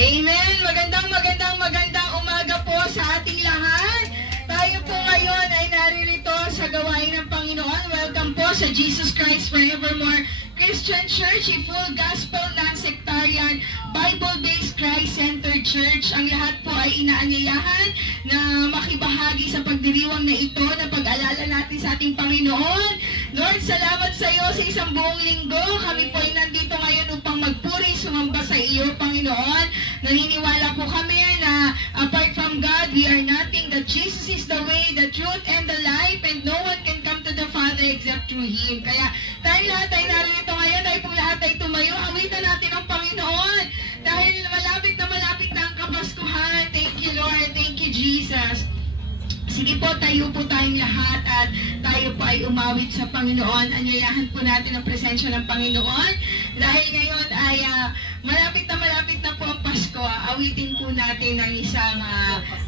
Amen! Magandang umaga po sa ating lahat. Tayo po ngayon ay naririto sa gawain ng Panginoon. Welcome po sa Jesus Christ Forevermore Christian Church, a full gospel, non-sectarian, Bible-based, Christ-centered church. Ang lahat po ay inaanyayahan na makibahagi sa pagdiriwang na ito, na pag-alala natin sa ating Panginoon. Lord, salamat sa iyo sa isang buong linggo. Kami po ay nandito ngayon upang magpuri, sumamba sa iyo, Panginoon. Naniniwala po kami na apart from God, we are nothing, that Jesus is the way, the truth, and the life, and no one can come to the Father except through Him. Kaya tayo lahat ay narito ngayon, tayo pong lahat ay tumayo. Awitan natin ang Panginoon dahil malapit na ang Kapaskuhan. Thank you, Lord. Thank you, Jesus. Sige po, tayo po tayong lahat at tayo po ay umawit sa Panginoon. Anyayahan po natin ang presensya ng Panginoon. Dahil ngayon ay malapit na po ang Pasko. Awitin po natin ang isang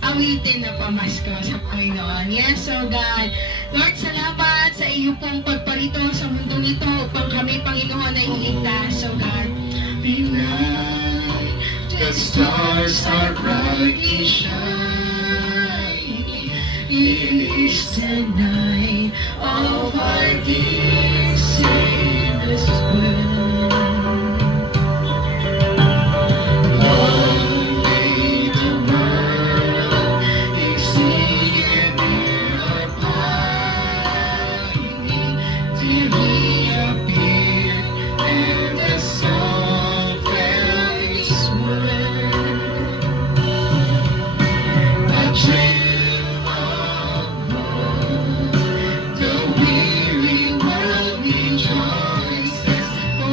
awitin na pamasko sa Panginoon. Yes, so God, Lord, salamat sa iyo pong pagparito sa mundong ito upang kami, Panginoon, ay iligtas. So God, tonight the stars are brightly shining. It is the night of our dear Savior's birth. Long may the world exceed their pining till He appeared and the soul felt His word. A trail of hope, the weary world rejoices, for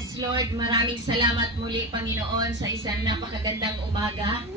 Yes, Lord, maraming salamat muli, Panginoon, sa isang napakagandang umaga.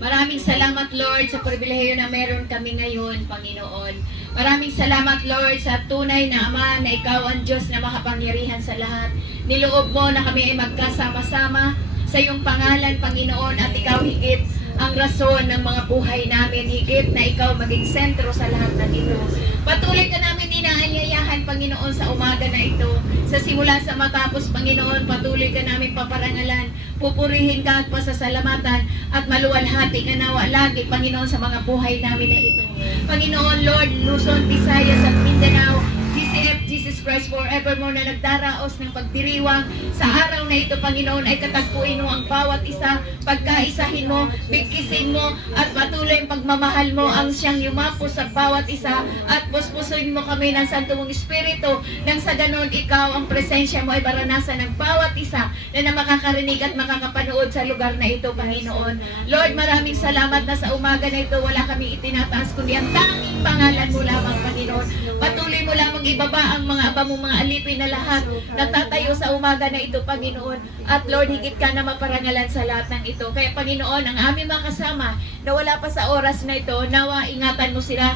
Maraming salamat, Lord, sa pribilehiyo na meron kami ngayon, Panginoon. Maraming salamat, Lord, sa tunay na Ama na Ikaw ang Diyos na makapangyarihan sa lahat. Niloob mo na kami ay magkasama-sama sa iyong pangalan, Panginoon, at Ikaw higit ang rason ng mga buhay namin, higit na Ikaw maging sentro sa lahat ng ito. Patuloy ka namin inaanyayahan, Panginoon, sa umaga na ito. Sa simula sa matapos, Panginoon, patuloy ka namin paparangalan, pupurihin ka at pasasalamatan, at maluwalhati ka nawa lagi, Panginoon, sa mga buhay namin na ito. Panginoon, Lord, Luzon, Visayas at Mindanao, GCF, Jesus Christ forevermore na nagdaraos ng pagdiriwang sa araw na ito, Panginoon, ay katagpuin mo ang bawat isa, pagkaisahin mo, bigkisin mo, at patuloy ang pagmamahal mo ang siyang yumapos sa bawat isa, at puspusin mo kami ng Santo mong Espiritu, nang sa ganon ikaw ang presensya mo ay baranasan ng bawat isa na makakarinig at makakapanood sa lugar na ito, Panginoon. Lord, maraming salamat na sa umaga na ito wala kami itinataas kundi ang tanging pangalan mo lamang, Panginoon. Patuloy mo lamang ibaba ang mga aba mong mga alipin na lahat natatayo sa umaga na ito, Panginoon. At Lord, higit ka na maparangalan sa lahat ng ito. Kaya Panginoon, ang aming mga kasama na wala pa sa oras na ito, nawa ingatan mo sila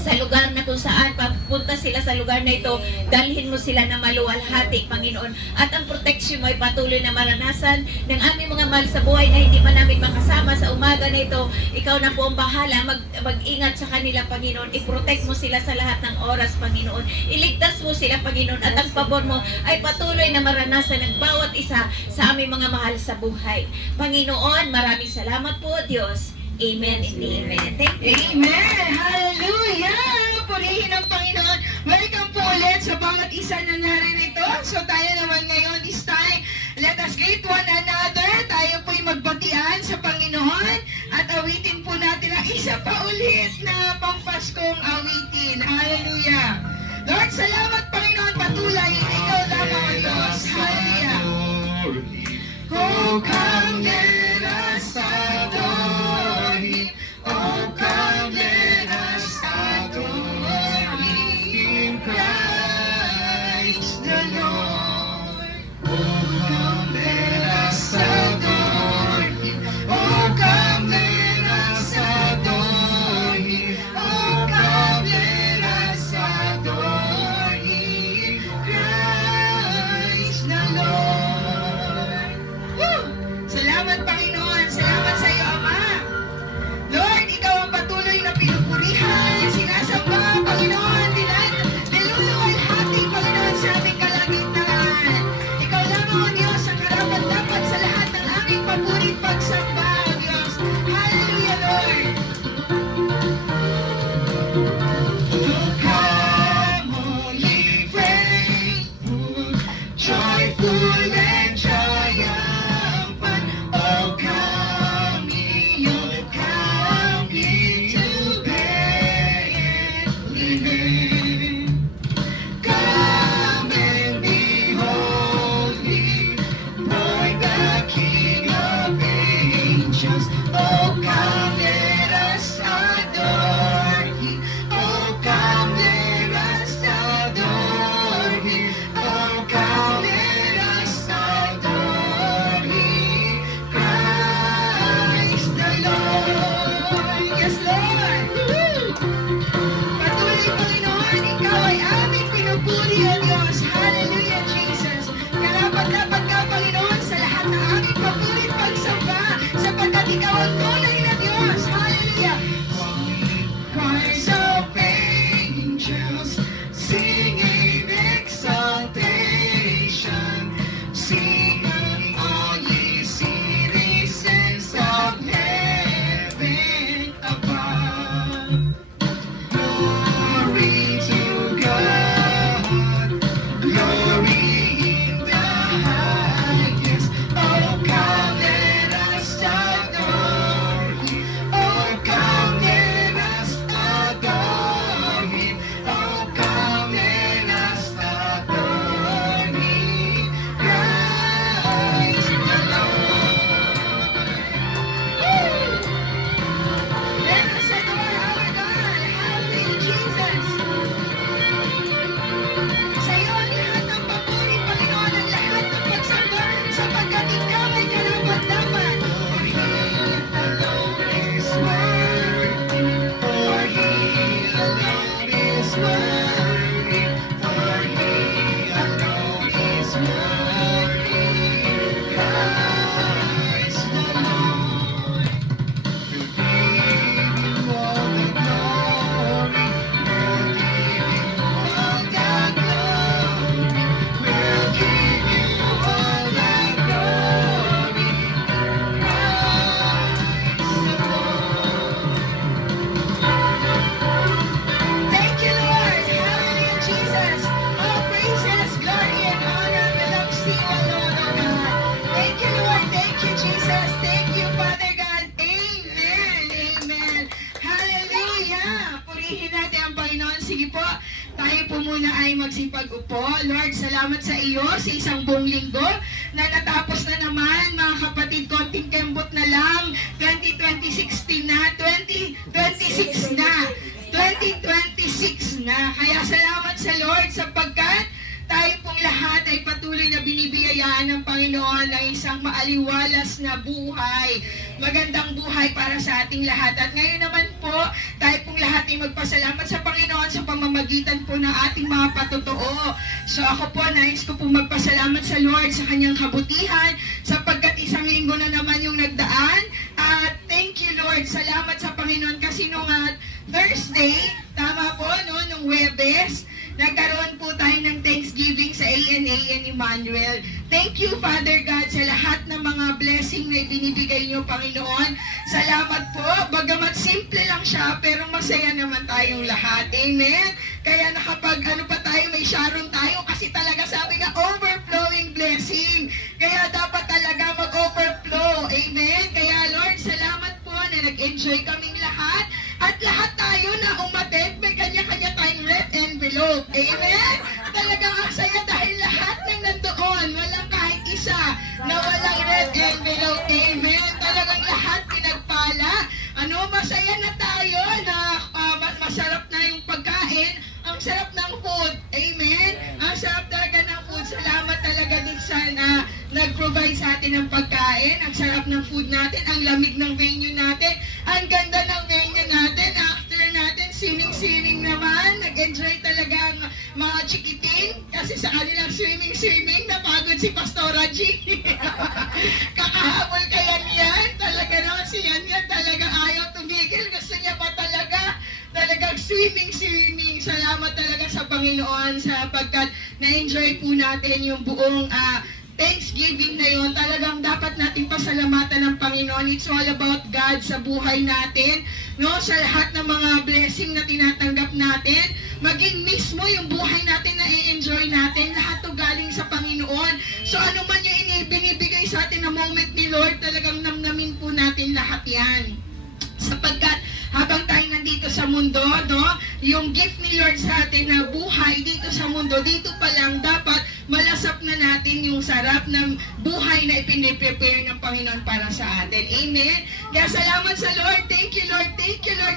sa lugar na kung saan papunta sila sa lugar na ito, dalhin mo sila na maluwalhati, Panginoon. At ang protection mo ay patuloy na maranasan ng aming mga mahal sa buhay na hindi man namin makasama sa umaga na ito. Ikaw na po ang bahala, mag-ingat sa kanila, Panginoon. I-protect mo sila sa lahat ng oras, Panginoon. Iligtas mo sila, Panginoon. At ang pabor mo ay patuloy na maranasan ng bawat isa sa aming mga mahal sa buhay. Panginoon, maraming salamat po, Diyos. Amen and amen. Thank you. Amen! Hallelujah! Purihin ang Panginoon. Welcome po ulit sa bawat isa na naririto. So tayo naman ngayon this time, let us greet one another. Tayo po'y magbatian sa Panginoon at awitin po natin ang isa pa ulit na pampaskong awitin. Hallelujah! Lord, salamat Panginoon, patuloy. Ikaw lamang ang Diyos. Hallelujah! Oh, come let us adore Him. Oh, come let us adore Him, Christ the Lord. Oh, come let us adore Him. Oh, come let us adore Him. Oh, come let us adore Him, Christ the Lord. Woo! Salamat Panginoon. Salamat sa iyo, Ama. muna ay magsipag-upo. Lord, salamat sa iyo sa isang buong linggo na natapos na naman, mga kapatid, konting kembot na lang. 2026 na. 2026 na. Kaya salamat sa Lord sapagkat tayo pong lahat ay patuloy na binibiyayaan ng Panginoon ng isang maaliwalas na buhay. Magandang buhay para sa ating lahat. At ngayon naman po, tayo pong lahat ay magpasalamat sa Panginoon sa pamamagitan po ng ating mga patotoo. So ako po, nais ko po magpasalamat sa Lord sa kanyang kabutihan sapagkat isang linggo na naman yung nagdaan. At thank you Lord, salamat sa Panginoon kasi nung Thursday, tama po, no, nung Huwebes, nagkaroon po tayo ng Thanksgiving sa ANA and Emmanuel. Thank you, Father God, sa lahat ng mga blessing na ibinibigay niyo, Panginoon. Salamat po. Bagamat simple lang siya, pero masaya naman tayong lahat. Amen? Kaya nakapag pa tayo, may Sharon tayo kasi talaga sabi nga, overflowing blessing. Kaya dapat talaga mag-overflow. Amen? Kaya Lord, salamat po na nag-enjoy kaming lahat. At lahat tayo na umattend, may kanya-kanya tayong red envelope. Amen? Talagang ang saya dahil lahat ng nandoon, walang kahit isa na walang red envelope. Amen? Talagang lahat pinagpala. Masaya na tayo na masarap na yung pagkain. Ang sarap ng food. Amen? Ang sarap talaga ng food. Salamat talaga din sa nag-provide sa atin ng pagkain. Ang sarap ng food natin. Ang lamig ng venue natin. Ang ganda ng venue natin. After natin, swimming naman. Nag-enjoy talaga ang mga chikitin. Kasi sa kanilang swimming, napagod si Pastora G. Kakahabol kaya niyan. Talaga naman si Yan talaga ayaw tumigil. Gusto niya pa talaga. Talagang swimming. Salamat talaga sa Panginoon sapagkat na-enjoy po natin yung buong Thanksgiving na yun. Talagang dapat natin pasalamatan ng Panginoon. It's all about God sa buhay natin. No? Sa lahat ng mga blessing na tinatanggap natin, maging mismo yung buhay natin na i-enjoy natin, lahat to galing sa Panginoon. So ano man yung binibigay sa atin na moment ni Lord, talagang namnamin po natin lahat yan. Sapagkat habang tayo nandito sa mundo, no, yung gift ni Lord sa atin na buhay dito sa mundo, dito pa lang dapat malasap na natin yung sarap ng buhay na ipiniprepare ng Panginoon para sa atin. Amen? Kaya salamat sa Lord. Thank you Lord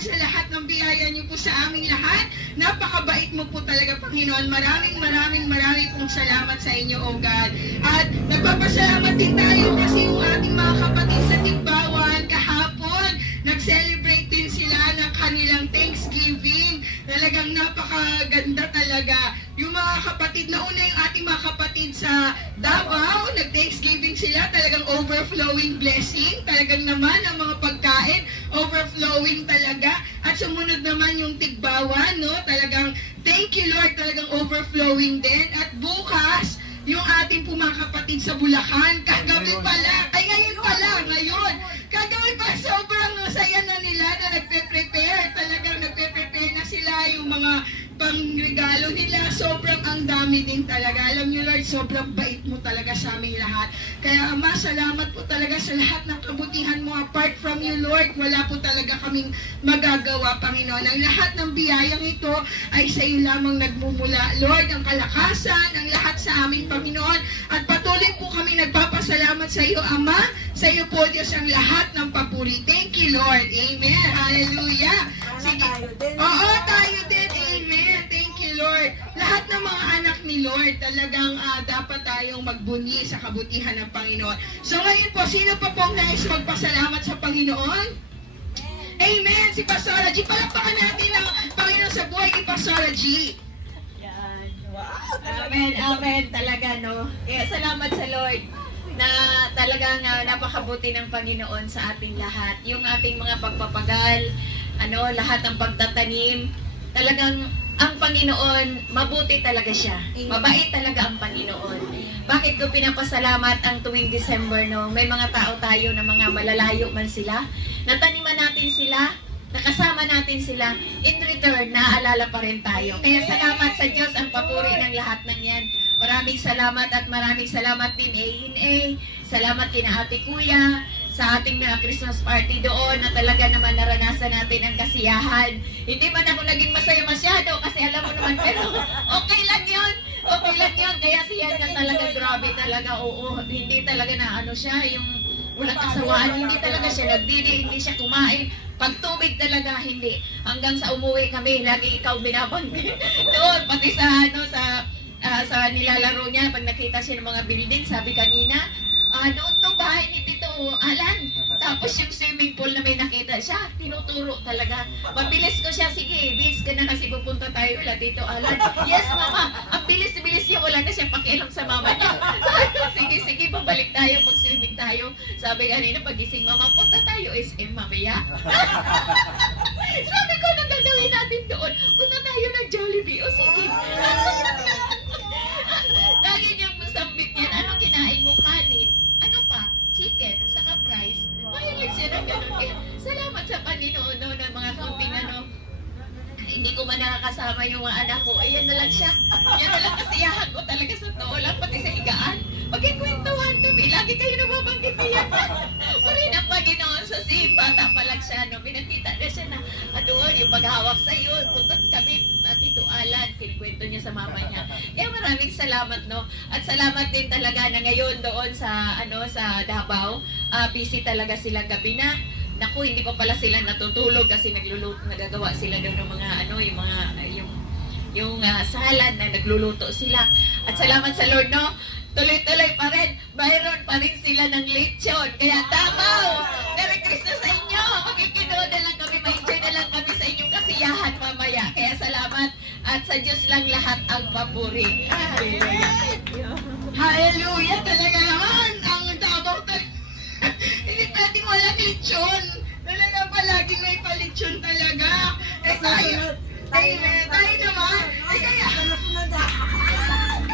sa lahat ng biyaya niyo po sa aming lahat. Napakabait mo po talaga, Panginoon. Maraming pong salamat sa inyo, O God. At nagpapasalamat din tayo kasi yung ating mga kapatid sa Tigbawan kahapon, nag-celebrate din sila ng kanilang Thanksgiving. Talagang napakaganda talaga. Yung mga kapatid, nauna yung ating mga kapatid sa Davao, nag-Thanksgiving sila, talagang overflowing blessing. Talagang naman ang mga pagkain, overflowing talaga. At sumunod naman yung Tigbawan, no? Talagang, thank you Lord, talagang overflowing din. At bukas, yung ating po mga kapatid sa Bulacan, kagabi pala, ngayon, kagabi pa, sobrang saya na nila na nagpe-prepare, talagang nagpe-prepare na sila yung mga pangregalo nila, sobrang ang dami din talaga. Alam niyo Lord, sobrang bait mo talaga sa aming lahat. Kaya Ama, salamat po talaga sa lahat ng kabutihan mo. Apart from you Lord, wala po talaga kaming magagawa, Panginoon. Ang lahat ng biyayang ito ay sa iyo lamang nagmumula. Lord, ang kalakasan, ang lahat sa aming Panginoon. At patuloy po kami nagpapasalamat sa iyo, Ama. Sa iyo po, Diyos, ang lahat ng papuri. Thank you Lord. Amen. Hallelujah. Sige. Oo, tayo din. Amen. Thank you, Lord. Lahat ng mga anak ni Lord, talagang dapat tayong magbunyi sa kabutihan ng Panginoon. So ngayon po, sino pa pong nais magpasalamat sa Panginoon? Amen. Si Pastora G. Palakpakan natin ang Panginoon sa buhay ni Pastora G. Yan. Wow. Amen. Talaga, no? Kaya salamat sa Lord na talagang napakabuti ng Panginoon sa ating lahat. Yung ating mga pagpapagal, lahat ng pagtatanim, talagang ang Panginoon, mabuti talaga siya. Mabait talaga ang Panginoon. Bakit ko pinapasalamat ang tuwing December, no? May mga tao tayo na mga malalayo man sila. Nataniman natin sila, nakasama natin sila. In return, naaalala pa rin tayo. Kaya salamat sa Diyos ang papuri ng lahat ng yan. Maraming salamat at maraming salamat din A&A. Salamat kina Ate Kuya. sa ating mga Christmas party doon na talaga naman naranasan natin ang kasiyahan. Hindi man ako naging masaya masyado kasi alam mo naman, pero okay lang yun. Okay lang yun. Kaya siya na talaga, grabe talaga. Oo, hindi talaga na ano siya, yung walang kasawaan. Hindi talaga siya nagdidi, hindi siya kumain. Pagtubig talaga, hindi. Hanggang sa umuwi kami, lagi ikaw binabanggit. Doon, pati sa ano, sa nilalaro niya, pag nakita siya ng mga building, sabi kanina, doon to bahay ni Tito Alan. Tapos yung swimming pool na may nakita siya, tinuturo talaga. Mabilis ko siya, sige, bis ka na kasi pupunta tayo ulit Tito Alan. Yes, mama, ang bilis-bilis niya, wala na siyang pakialam sa mama niya. Sige, babalik tayo, mag-swimming tayo. Sabi kanina, pagising, mama, punta tayo SM mamaya. Sabi ko, anong gagawin natin doon? Punta tayo ng Jollibee. O sige. Lagi niyang masambit yan. Ano kinain mo? Kanin. Ano pa? Chicken. Saka fries. Mahilig siya ng ganun. Kaya salamat sa Panginoon no, ng mga konting ano. Hindi ko man nakakasama yung mga anak ko. Ayan na lang siya. Yan na lang kasiyahan ko talaga sa tao lang. Pati sa higaan. Magkikwentuhan kami. Lagi kayo nababanggit niya. Parin ang Panginoon sa bata pa lang siya. No? Pinakita na siya na doon yung paghawak sa iyo. Puntot kami. Tito Alan. Kinikwento niya sa mama niya. Kaya maraming salamat. No? At salamat din talaga na ngayon doon sa sa Davao. Busy talaga silang gabi na. Naku, hindi pa pala sila natutulog kasi nagagawa sila doon ng mga yung salad na nagluluto sila. At salamat sa Lord, no? Tuloy-tuloy pa rin. Mayroon pa rin sila ng lechon. Kaya Davao! Merry Christmas sa inyo! Makikinood na lang kami, ma-enjoy na lang kami sa inyong kasiyahan mamaya. Kaya salamat at sa Diyos lang lahat ang papuri. Hallelujah! Hallelujah! Talaga naman! Ang Davao talaga. Hindi pwedeng walang lechon. Talaga palaging may palechon talaga. Tayo. Amen. Tayo naman. Kaya,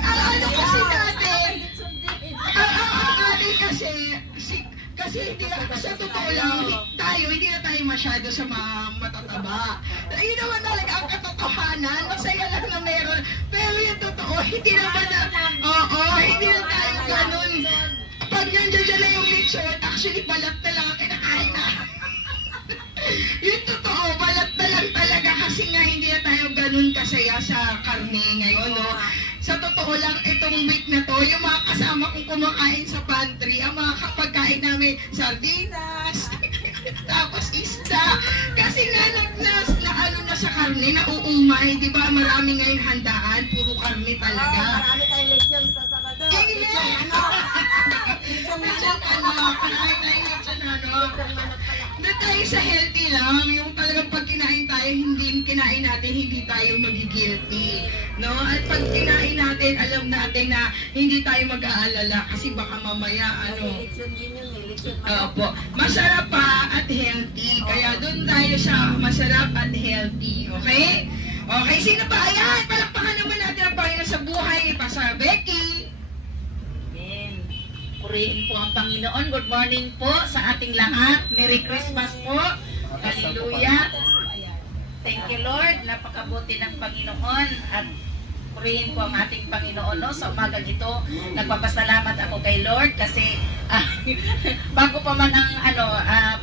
ano kasi natin? Kasi hindi, sa totoo lang, hindi na tayo masyado sa mga matataba. Yun naman talaga ang katotohanan. Masaya lang na meron. Pero yung totoo, hindi naman hindi na tayo ganun. Pag nandiyan na yung lechon, actually balat na lang ang kinakain na. Yung totoo, balat na lang talaga kasi nga hindi na tayo ganun kasaya sa karne ngayon, no? Sa totoo lang, itong week na to, yung mga kasama kong kumakain sa pantry, ang mga kapagkain namin, sardinas, tapos isda. Kasi nga na sa karne, nauumay, di ba? Marami ngayon handaan, puro karne talaga. Marami tayong lechon sa Sabado. Doon tayo sa healthy lang, yung talagang pag kinain tayo, kinain natin, hindi tayo magigilty. No? At pag kinain natin, alam natin na hindi tayo mag-aalala kasi baka mamaya, Lechon din yun, lechon. Opo, masarap pa at healthy. Kaya doon tayo sa masarap at healthy. Okay? Okay, sino pa? Ayan, palakpakan naman natin ang Panginoon sa buhay. Pastor Becky. Amen. Purihin po ang Panginoon. Good morning po sa ating lahat. Merry Christmas po. Hallelujah. Thank you, Lord. Napakabuti ng Panginoon at purihin po ang ating Panginoon. No? Sa umagang ito, nagpapasalamat ako kay Lord kasi bago pa man ang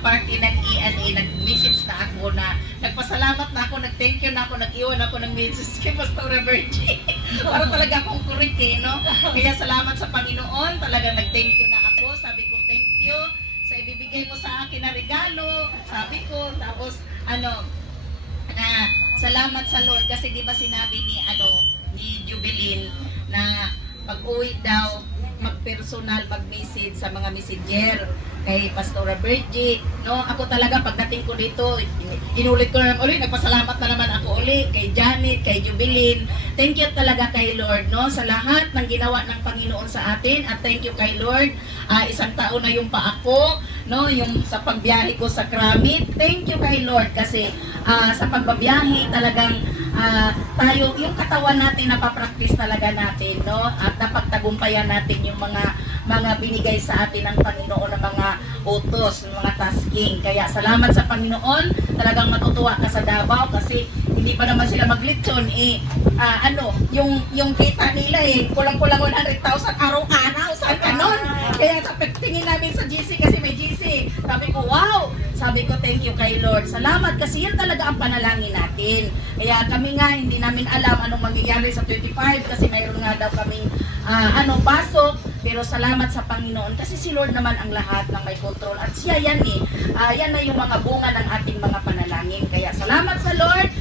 party ng E&A, nag-message na ako na nagpasalamat na ako, nag-thank you na ako, nag-iwan ako ng message kay Pastor Virgie. Para talaga akong correct no? Kaya salamat sa Panginoon, talaga nag-thank you na ako. Sabi ko, thank you sa ibibigay mo sa akin na regalo. Sabi ko, tapos salamat sa Lord kasi di ba sinabi ni Jubilin na pag-uwi daw mag-personal mag-message sa mga messenger kay Pastora Virgie, no? Ako talaga pagdating ko dito, inulit ko na naman ulit, nagpasalamat na naman ako ulit kay Janet, kay Jubilin. Thank you talaga kay Lord, no? Sa lahat ng ginawa ng Panginoon sa atin at thank you kay Lord. Isang taon na yung pa ako, no? Yung sa pagbiyahe ko sa Kramit. Thank you kay Lord kasi sa pagbabiyahe talagang tayo, yung katawan natin napapractice talaga natin, no? At napagtagumpayan natin yung mga binigay sa atin ng Panginoon na mga utos, mga tasking. Kaya salamat sa Panginoon, talagang matutuwa ka sa Davao kasi hindi pa naman sila maglitsyon, yung kita nila kulang-kulang 100,000 araw-araw, saan ka nun? Kaya sa tingin namin sa GC, kasi may GC, sabi ko, wow! Sabi ko, thank you kay Lord. Salamat kasi yan talaga ang panalangin natin. Kaya kami nga, hindi namin alam anong mangyayari sa 25 kasi mayroon nga daw kaming pasok. Pero salamat sa Panginoon kasi si Lord naman ang lahat ng may control. At siya yan yan na yung mga bunga ng ating mga panalangin. Kaya salamat sa Lord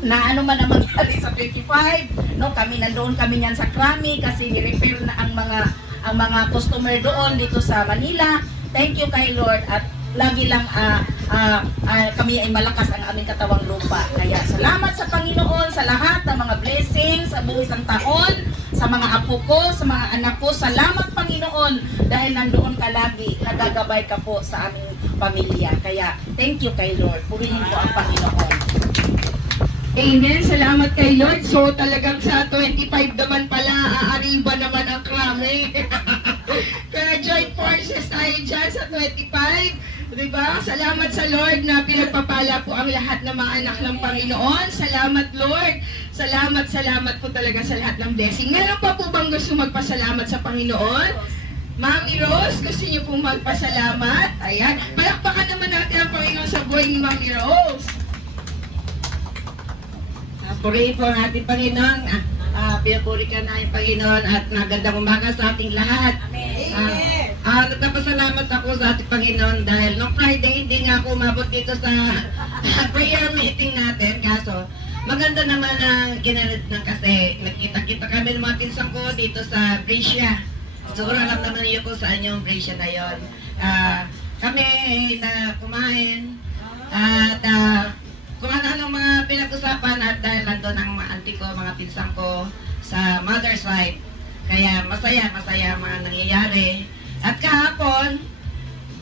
na ano man ang mangyari sa 25. No, kami nandoon kami niyan sa Krami kasi ni-repair na ang mga customer doon dito sa Manila. Thank you kay Lord at lagi lang kami ay malakas ang aming katawang lupa. Kaya salamat sa Panginoon sa lahat ng mga blessings sa buong isang taon, sa mga apo ko, sa mga anak ko. Salamat Panginoon dahil nandoon ka lagi, nagagabay ka po sa aming pamilya. Kaya thank you kay Lord. Purihin po ang Panginoon. Amen. Salamat kay Lord. So talagang sa 25 naman pala, aariba naman ang krami. Kaya join forces tayo dyan sa 25. Diba? Salamat sa Lord na pinagpapala po ang lahat ng mga anak ng Panginoon. Salamat Lord. Salamat po talaga sa lahat ng blessing. Meron pa po bang gusto magpasalamat sa Panginoon? Mami Rose, gusto niyo pong magpasalamat? Ayan. Palakpakan naman natin ang Panginoon sa buhay ni Mami Rose. Purihin po ang ating Panginoon. Pinupuri ka na yung Panginoon at magandang umaga sa ating lahat. Nagpapasalamat ako sa ating Panginoon dahil noong Friday hindi nga ako umabot dito sa prayer meeting natin. Kaso maganda naman ang ginanad ng kasi nagkita-kita kami ng mga pinsang ko dito sa Brescia. Siguro alam naman niyo kung saan yung Brescia na yun. Kami na kumain at kung ano mga pinag-usapan at dahil nandun ang mga auntie ko, mga pinsang ko sa mother side. Kaya masaya ang mga nangyayari. At kahapon,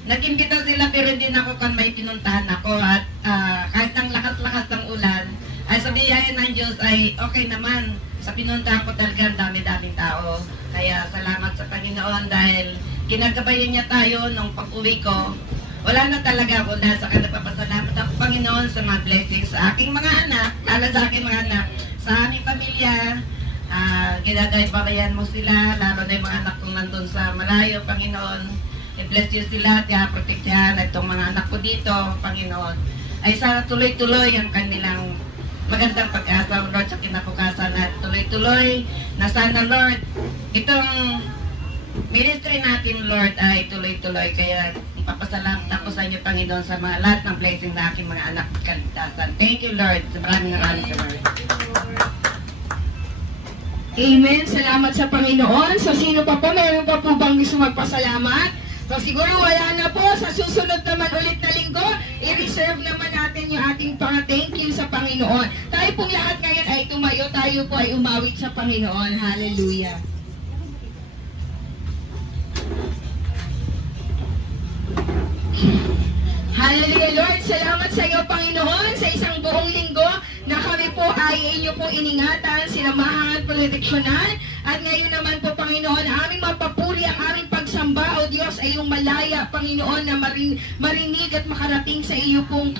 nag-imbita sila pero hindi na ako kan may pinuntahan ako at kahit ang lakas-lakas ng ulan, ay sa biyaya ng Diyos ay okay naman. Sa pinuntahan ko talaga ang dami-daming tao. Kaya salamat sa Panginoon dahil kinagabayan niya tayo nung pag-uwi ko. Wala na talaga ako dahil sa kanya papasalamat ako Panginoon sa mga blessings sa aking mga anak, lalo sa aking mga anak, sa aming pamilya. Ginagabayan mo sila, lalo na yung mga anak kong nandun sa malayo, Panginoon. I-bless you sila at protektahan itong mga anak ko dito, Panginoon. Ay sana tuloy-tuloy ang kanilang magandang pag-asa, Lord, sa kinabukasan at tuloy-tuloy na sana, Lord, itong ministry natin, Lord, ay tuloy-tuloy. Kaya papasalamat ako sa inyo, Panginoon, sa mga lahat ng blessing na aking mga anak at kaligtasan. Thank you, Lord. Maraming salamat. Amen. Salamat sa Panginoon. So sino pa po? Mayroon pa po bang gusto magpasalamat? So siguro wala na po. Sa susunod naman ulit na linggo, i-reserve naman natin yung ating thank you sa Panginoon. Tayo pong lahat ngayon ay tumayo. Tayo po ay umawit sa Panginoon. Hallelujah. Hallelujah, Lord. Salamat sa iyo, Panginoon, sa isang buong linggo na kami po ay inyo pong iningatan, sinamahan, proteksyonan. At ngayon naman po, Panginoon, aming mapapuri ang aming pagsamba, O Diyos, ay yung malaya, Panginoon, na marinig at makarating sa iyo pong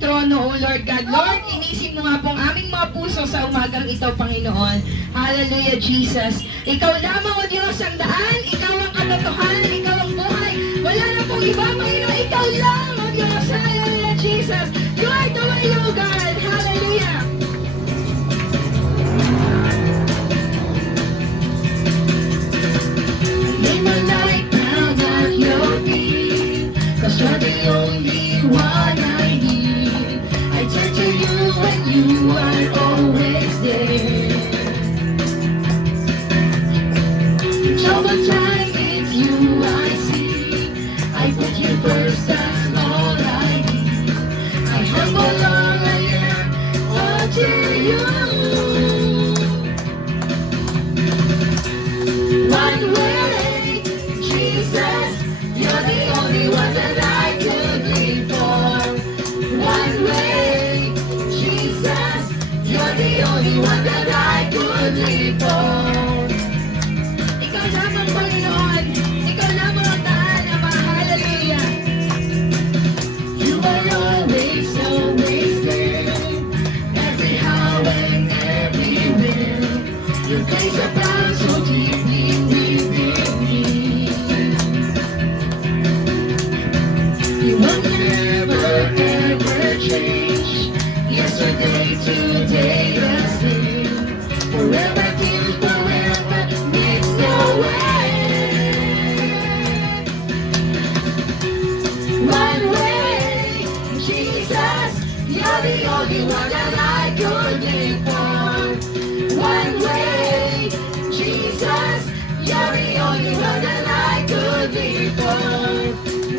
trono, O Lord God. Lord, inisip mo nga pong aming mga puso sa umagang ito, Panginoon. Hallelujah, Jesus. Ikaw lamang, O Diyos, ang daan, ikaw ang katotohanan, ikaw ang buhay. Wala na pong iba, Panginoon, ikaw lang, O Diyos. Hallelujah, Jesus. You are the way, O God. Hallelujah. Lay my life down at your feet, 'cause you're the only one I need. I turn to you when you are always there. Trouble time, it's you I see. I put you first, that's all I need. I humble all I am unto you. One way, Jesus, you're the only one that I could live for. yesterday, today, the same. Forever till forever, makes no way. One way, Jesus, you're the only one that I could live for. One way, Jesus, you're the only one that I could live for.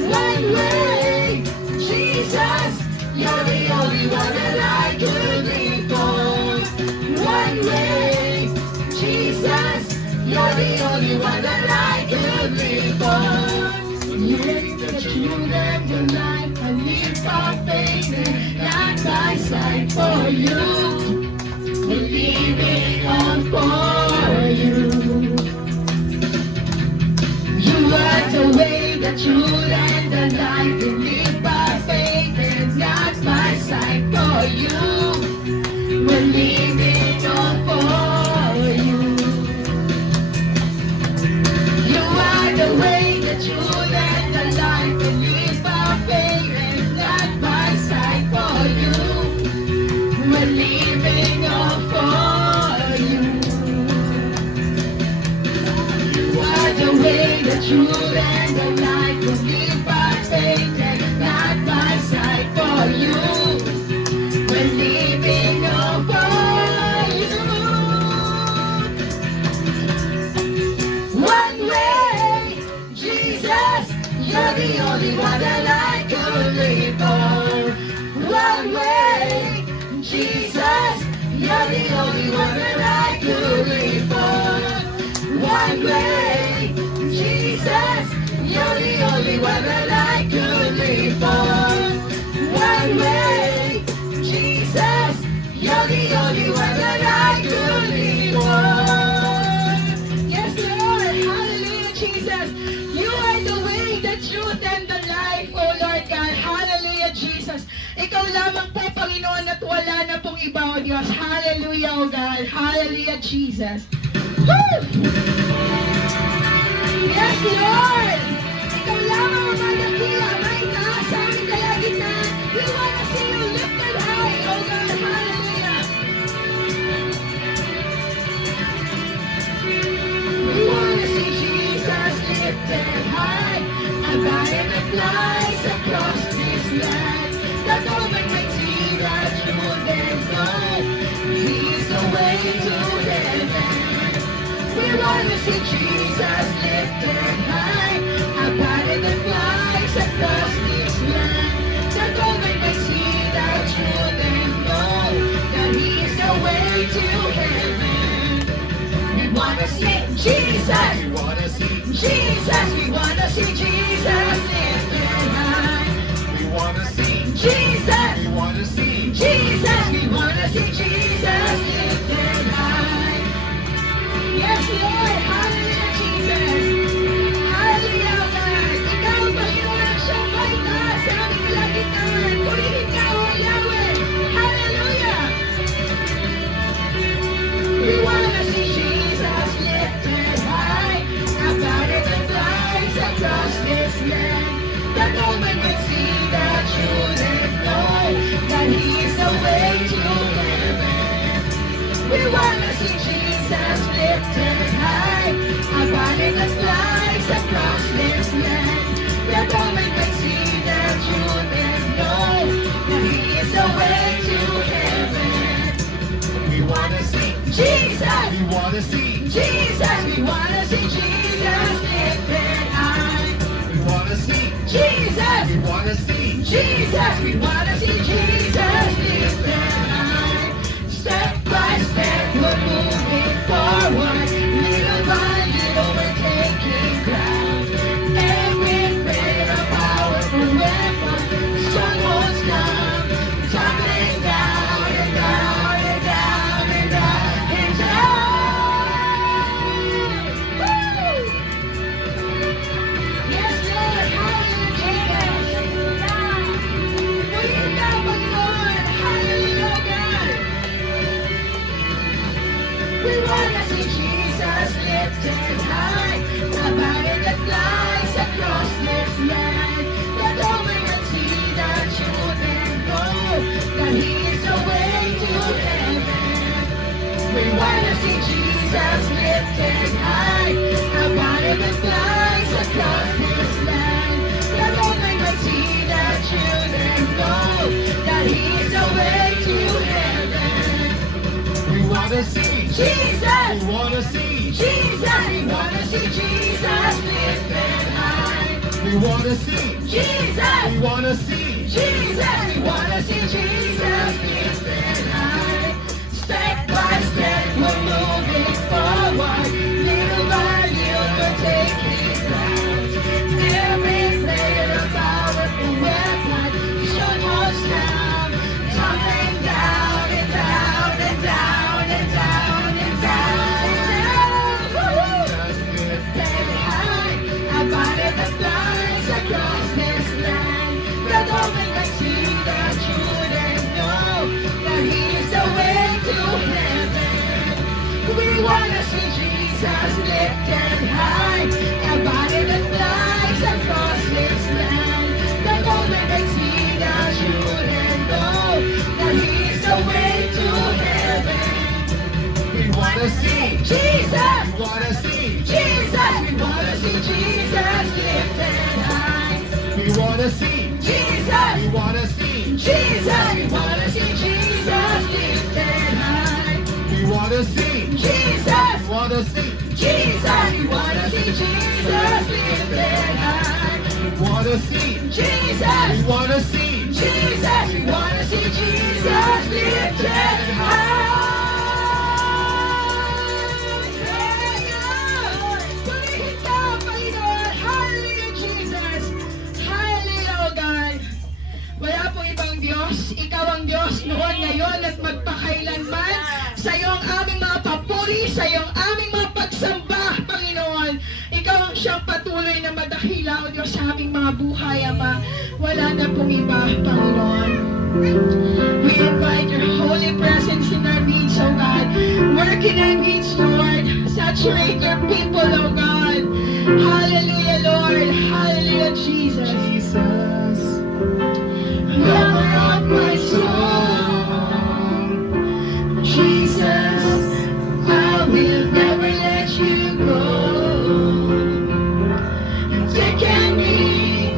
One way, Jesus, you're the only one that I could live for. One way, Jesus, you're the only one that I could live for. Living the truth and the life, I live by faith and not by sight for you. Believing on for you. You are the way, the truth and the life, we live by faith and not by sight for you. We're living on for you. You are the way, the truth and the life, we live by faith and not by sight for you. We're living on for you. You are the way, the truth and the life, we live by faith and not by sight for you. We're living on for you. One way, Jesus, you're the only one that I could live for. One way, Jesus, you're the only one that I could live for. One way, Jesus, you're the only one that I could live for. One way, Jesus, you're the only one that I could live for. Yes, Lord, hallelujah, Jesus. You are the way, the truth, and the life, oh Lord God. Hallelujah, Jesus. Ikaw lamang po, Panginoon, at wala na pong iba, oh Diyos. Hallelujah, oh God. Hallelujah, Jesus. Woo! Yes, Lord! Ikaw lamang ang madakila, may taas sa aming kalagitnaan. We wanna see you lifted high, oh God. Hallelujah! We wanna see Jesus lifted high, above the flies across this land. That all men might see the truth and know He's the way to heaven. We wanna see Jesus lifted high, above the flies across this land. That all men might see the truth and know that He's the way to heaven. We wanna see Jesus. We wanna see, Jesus, we wanna see Jesus lifted high. we wanna see, Jesus, we wanna see. Jesus, we wanna see Jesus lifted high. Yes, Lord, hallelujah, Jesus. Hallelujah, God. Ikaw, Panginoon, ang siyang may taas sa aming kalagitnaan. Purihin ka, O Yahweh. Hallelujah. We wanna see Jesus lifted high, above the flies across this land. That no man can see the truth and know that He's the way to heaven. We wanna see Jesus lifted high, above the flies across this land. That no man can see the truth and know that He is the way to heaven. We wanna see, Jesus, we wanna see, Jesus, we wanna see Jesus lifted high. we wanna see, Jesus, we wanna see. Jesus, we wanna see Jesus lifted high. Step by step, we're moving forward. Little by little, we're taking ground. Every bit of powerful weapon, strongholds come, tumbling down and down and down and down and down. Woo! Yes, Lord, hallelujah, Jesus. Purihin ka, Panginoon. Hallelujah, God. We wanna see Jesus lifted high, above the flies across this land. That all men can see the truth and know that He is the way We wanna see Jesus lifted high, above the flies across this land. That all men can see, that children know that He's the way to heaven. We wanna see Jesus, We wanna see Jesus, we wanna see Jesus lifted high. We wanna see Jesus, We wanna see Jesus, we wanna see Jesus lifted high. Step by step, we're moving forward. Little by little, we're taking ground. Every blade of powerful weapon, you should hold down. Tumbling down and down and down and down and down and down. Woo-hoo! Just Lifted high, above the flies across this land. That all men can see, that children know that He's the way to heaven. We wanna see Jesus lifted high, above the flies across this land. That all men can see, that children know that He's the way to heaven. We wanna see Jesus, We wanna see Jesus, we wanna see Jesus lifted high. We wanna see Jesus, We wanna see Jesus, we wanna see Jesus lifted high. We wanna see Jesus, Wanna see Jesus, we wanna see Jesus lifted high. Wanna see Jesus, We wanna see Jesus, we wanna see Jesus lifted high. Hallelujah, Jesus. Hallelujah, oh God. Wala pong ibang Diyos. Ikaw ang Diyos noon, ngayon, at magpakailanman. Sa iyo ang aming mga papuri, sa iyo ang aming mga pagsamba, Panginoon. Ikaw ang siyang patuloy na madakila, O Diyos, sa aming mga buhay, Ama. Wala na pong iba, Panginoon. We invite your holy presence in our midst, O God. Work in our midst, Lord. Saturate your people, O God. Hallelujah, Lord. Hallelujah, Jesus. Jesus Lover of my soul, Jesus, I will never let you go. You've taken me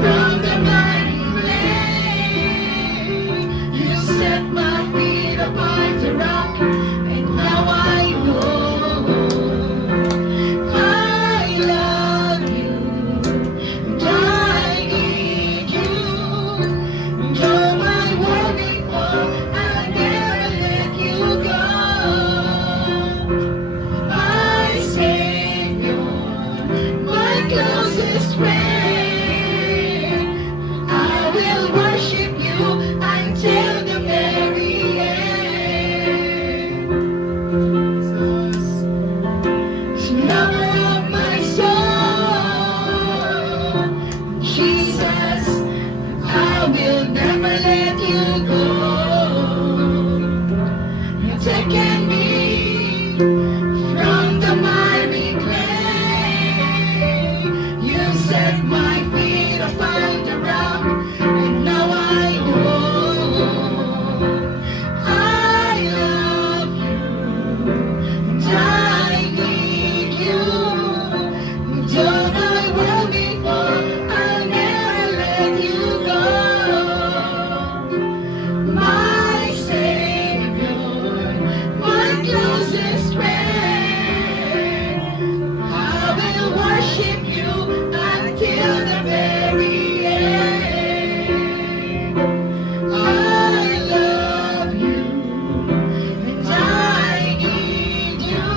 from the mighty clay. You set my feet upon the rock, and now I know I love you, and I need you. You're my world before, I'll never let you go. My Savior, my closest friend, I will worship you until the very end. Lover of my soul, Jesus, I will never let you go. You've taken me from the mighty clay. You set my feet upon the rock, and now I know I love you, and I need you. You're my world before, I'll never let you go. My Savior, my closest friend, I will worship you until the very end. I love you, and I need you,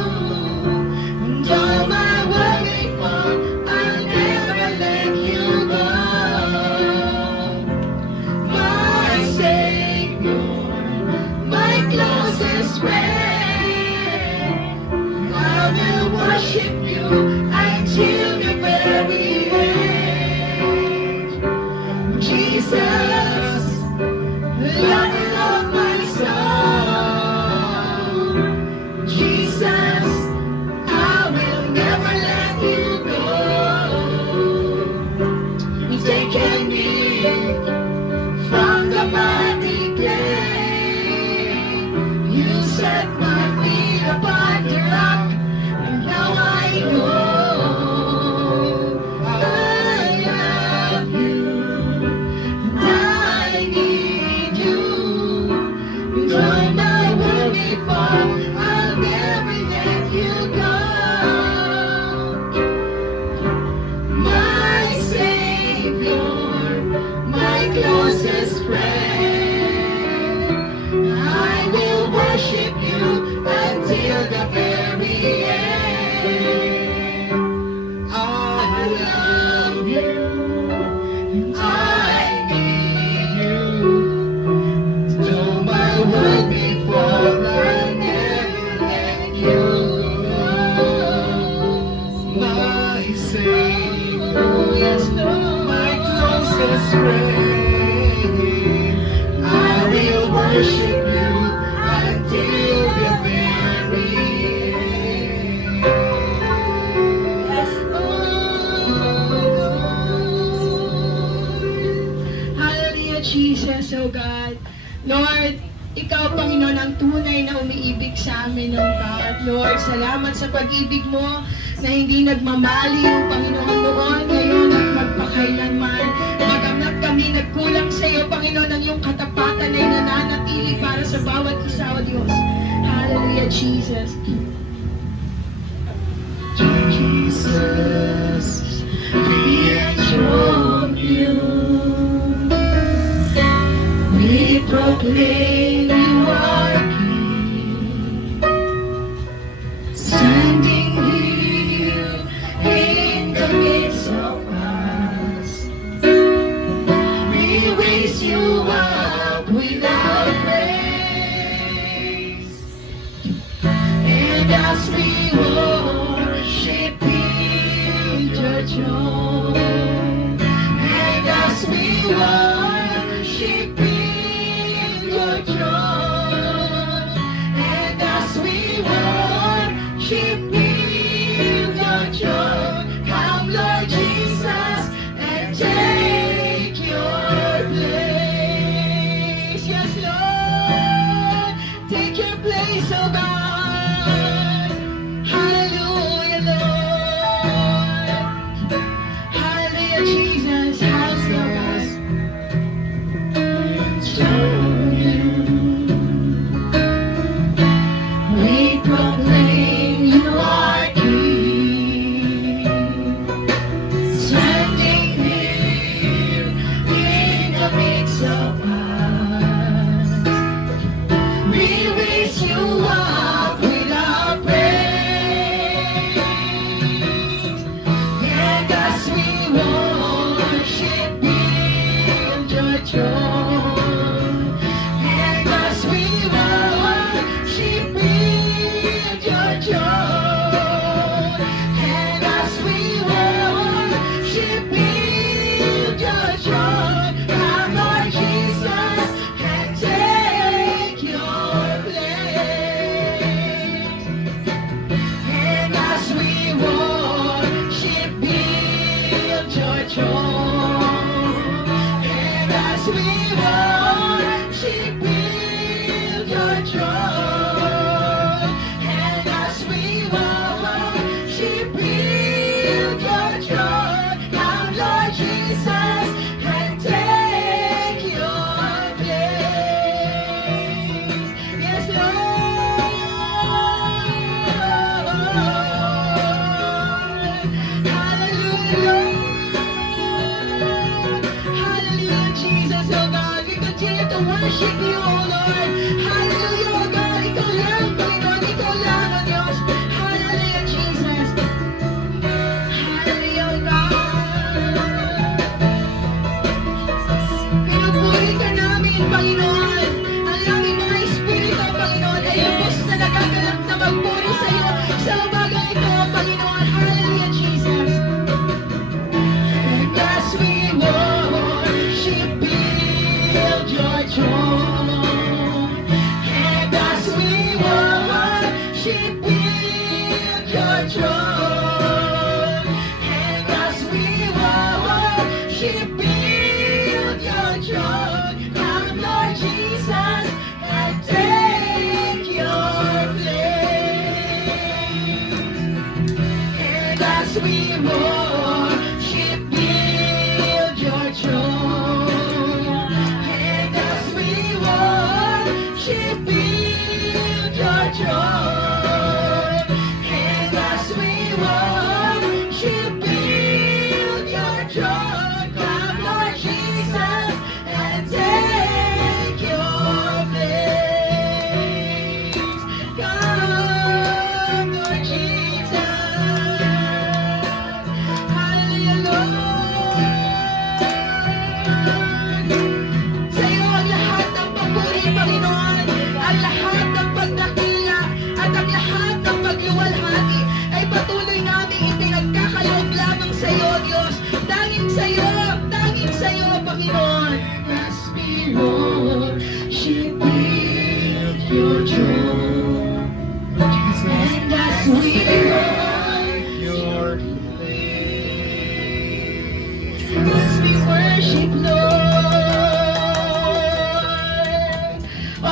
and you're my world before, I'll never let you go. My Savior, my closest friend, I will worship you until the very end. Jesus, lover of my soul, Jesus, I will never let you go. You've taken me from the mighty clay. You set my I'll never let you go. My Savior, my closest friend, I will worship you until the very end. I love you, I need you. Though my world before, I'll never let you go. My Savior, Yes, Lord. my closest friend, I will worship you until the very end. Yes, Lord. Hallelujah, Jesus, oh God. Lord, Ikaw, Panginoon, ang tunay na umiibig sa amin, oh God. Lord, salamat sa pag-ibig mo na hindi nagmamaliw, Panginoon, noon, ngayon, at magpakailanman. Bagamat kami nagkulang sa iyo, Panginoon, ang iyong katapatan ay nananatili para sa bawat isa, o Diyos. Hallelujah, Jesus. Jesus, we enthrone you. We proclaim you are King. Standing here in the midst of us, we raise you up with our praise. And as we worship in your throne, and as we worship in your throne, and as we worship in your throne, come Lord Jesus and take your place. Yes, Lord, take your place, oh God. Hallelujah, Lord. Hallelujah, Jesus. Hallelujah. We proclaim you are King. Standing here in the midst of us, we raise you up with our praise. And as we worship in your throne, and as we worship in your throne, and as we worship in your throne, come Lord Jesus and take your place. And as we worship in your throne, and as we worship in your throne, and as we worship in your throne, come Lord Jesus and take your place. Yes, Lord. Hallelujah, Lord. Hallelujah, Jesus, oh God. We continue to worship you, oh Lord. Hallelujah, oh God. Ikaw lang, Panginoon. Ikaw lang, oh Diyos. Hallelujah, Jesus. Hallelujah, oh God. Pinupuri ka namin, Panginoon. Ang aming mga espiritu, Panginoon, ay lubos na nagagalak na magpuri sa iyo sa umagang ito, Panginoon. Hallelujah, Jesus. And as we worship in your throne, and as we worship in your throne, and as we worship in your throne, come Lord Jesus and take your place. And as we worship in your throne, and as we worship in your throne,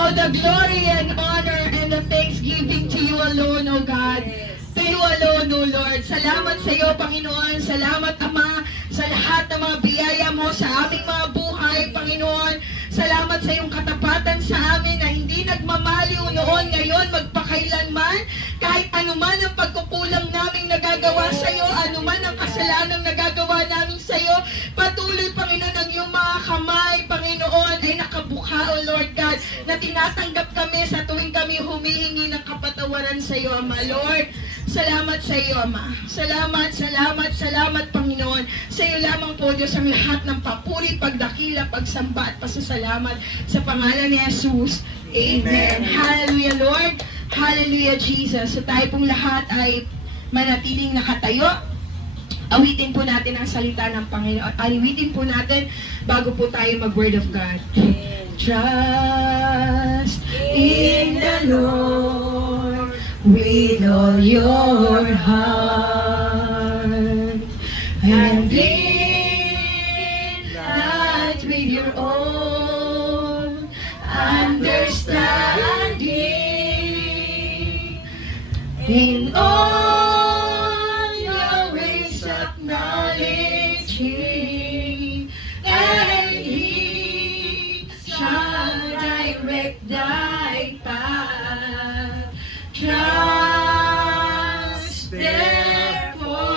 All the glory and honor and the thanksgiving to you alone, O God. To you alone, O Lord. Salamat sa iyo, Panginoon. Salamat, Ama, sa lahat ng mga biyaya mo sa aming mga buhay, Panginoon. Salamat sa iyong katapatan sa amin na hindi nagmamaliw noon, ngayon, magpakailanman. Kahit anuman ang pagkukulang naming nagagawa sa iyo, anuman ang kasalanang nagagawa namin sa iyo, patuloy, Panginoon, ang iyong mga kamay, Panginoon, ay nakabuka, O Lord God, na tinatanggap kami sa tuwing kami humihingi ng kapatawaran sa iyo, Ama. Lord, salamat sa iyo, Ama. Salamat, salamat, salamat, Panginoon. Sa iyo lamang po, Diyos, ang lahat ng papuri, pagdakila, pagsamba at pasasalamat sa pangalan ni Jesus. Amen. Hallelujah, Lord. Hallelujah, Jesus. So tayo pong lahat ay manatiling nakatayo. Awitin po natin ang salita ng Panginoon. Awitin po natin bago po tayo mag-Word of God. Trust in the Lord with all your heart, and lean not with your own understanding. In all your ways acknowledge Him, and He shall direct thy path. Trust therefore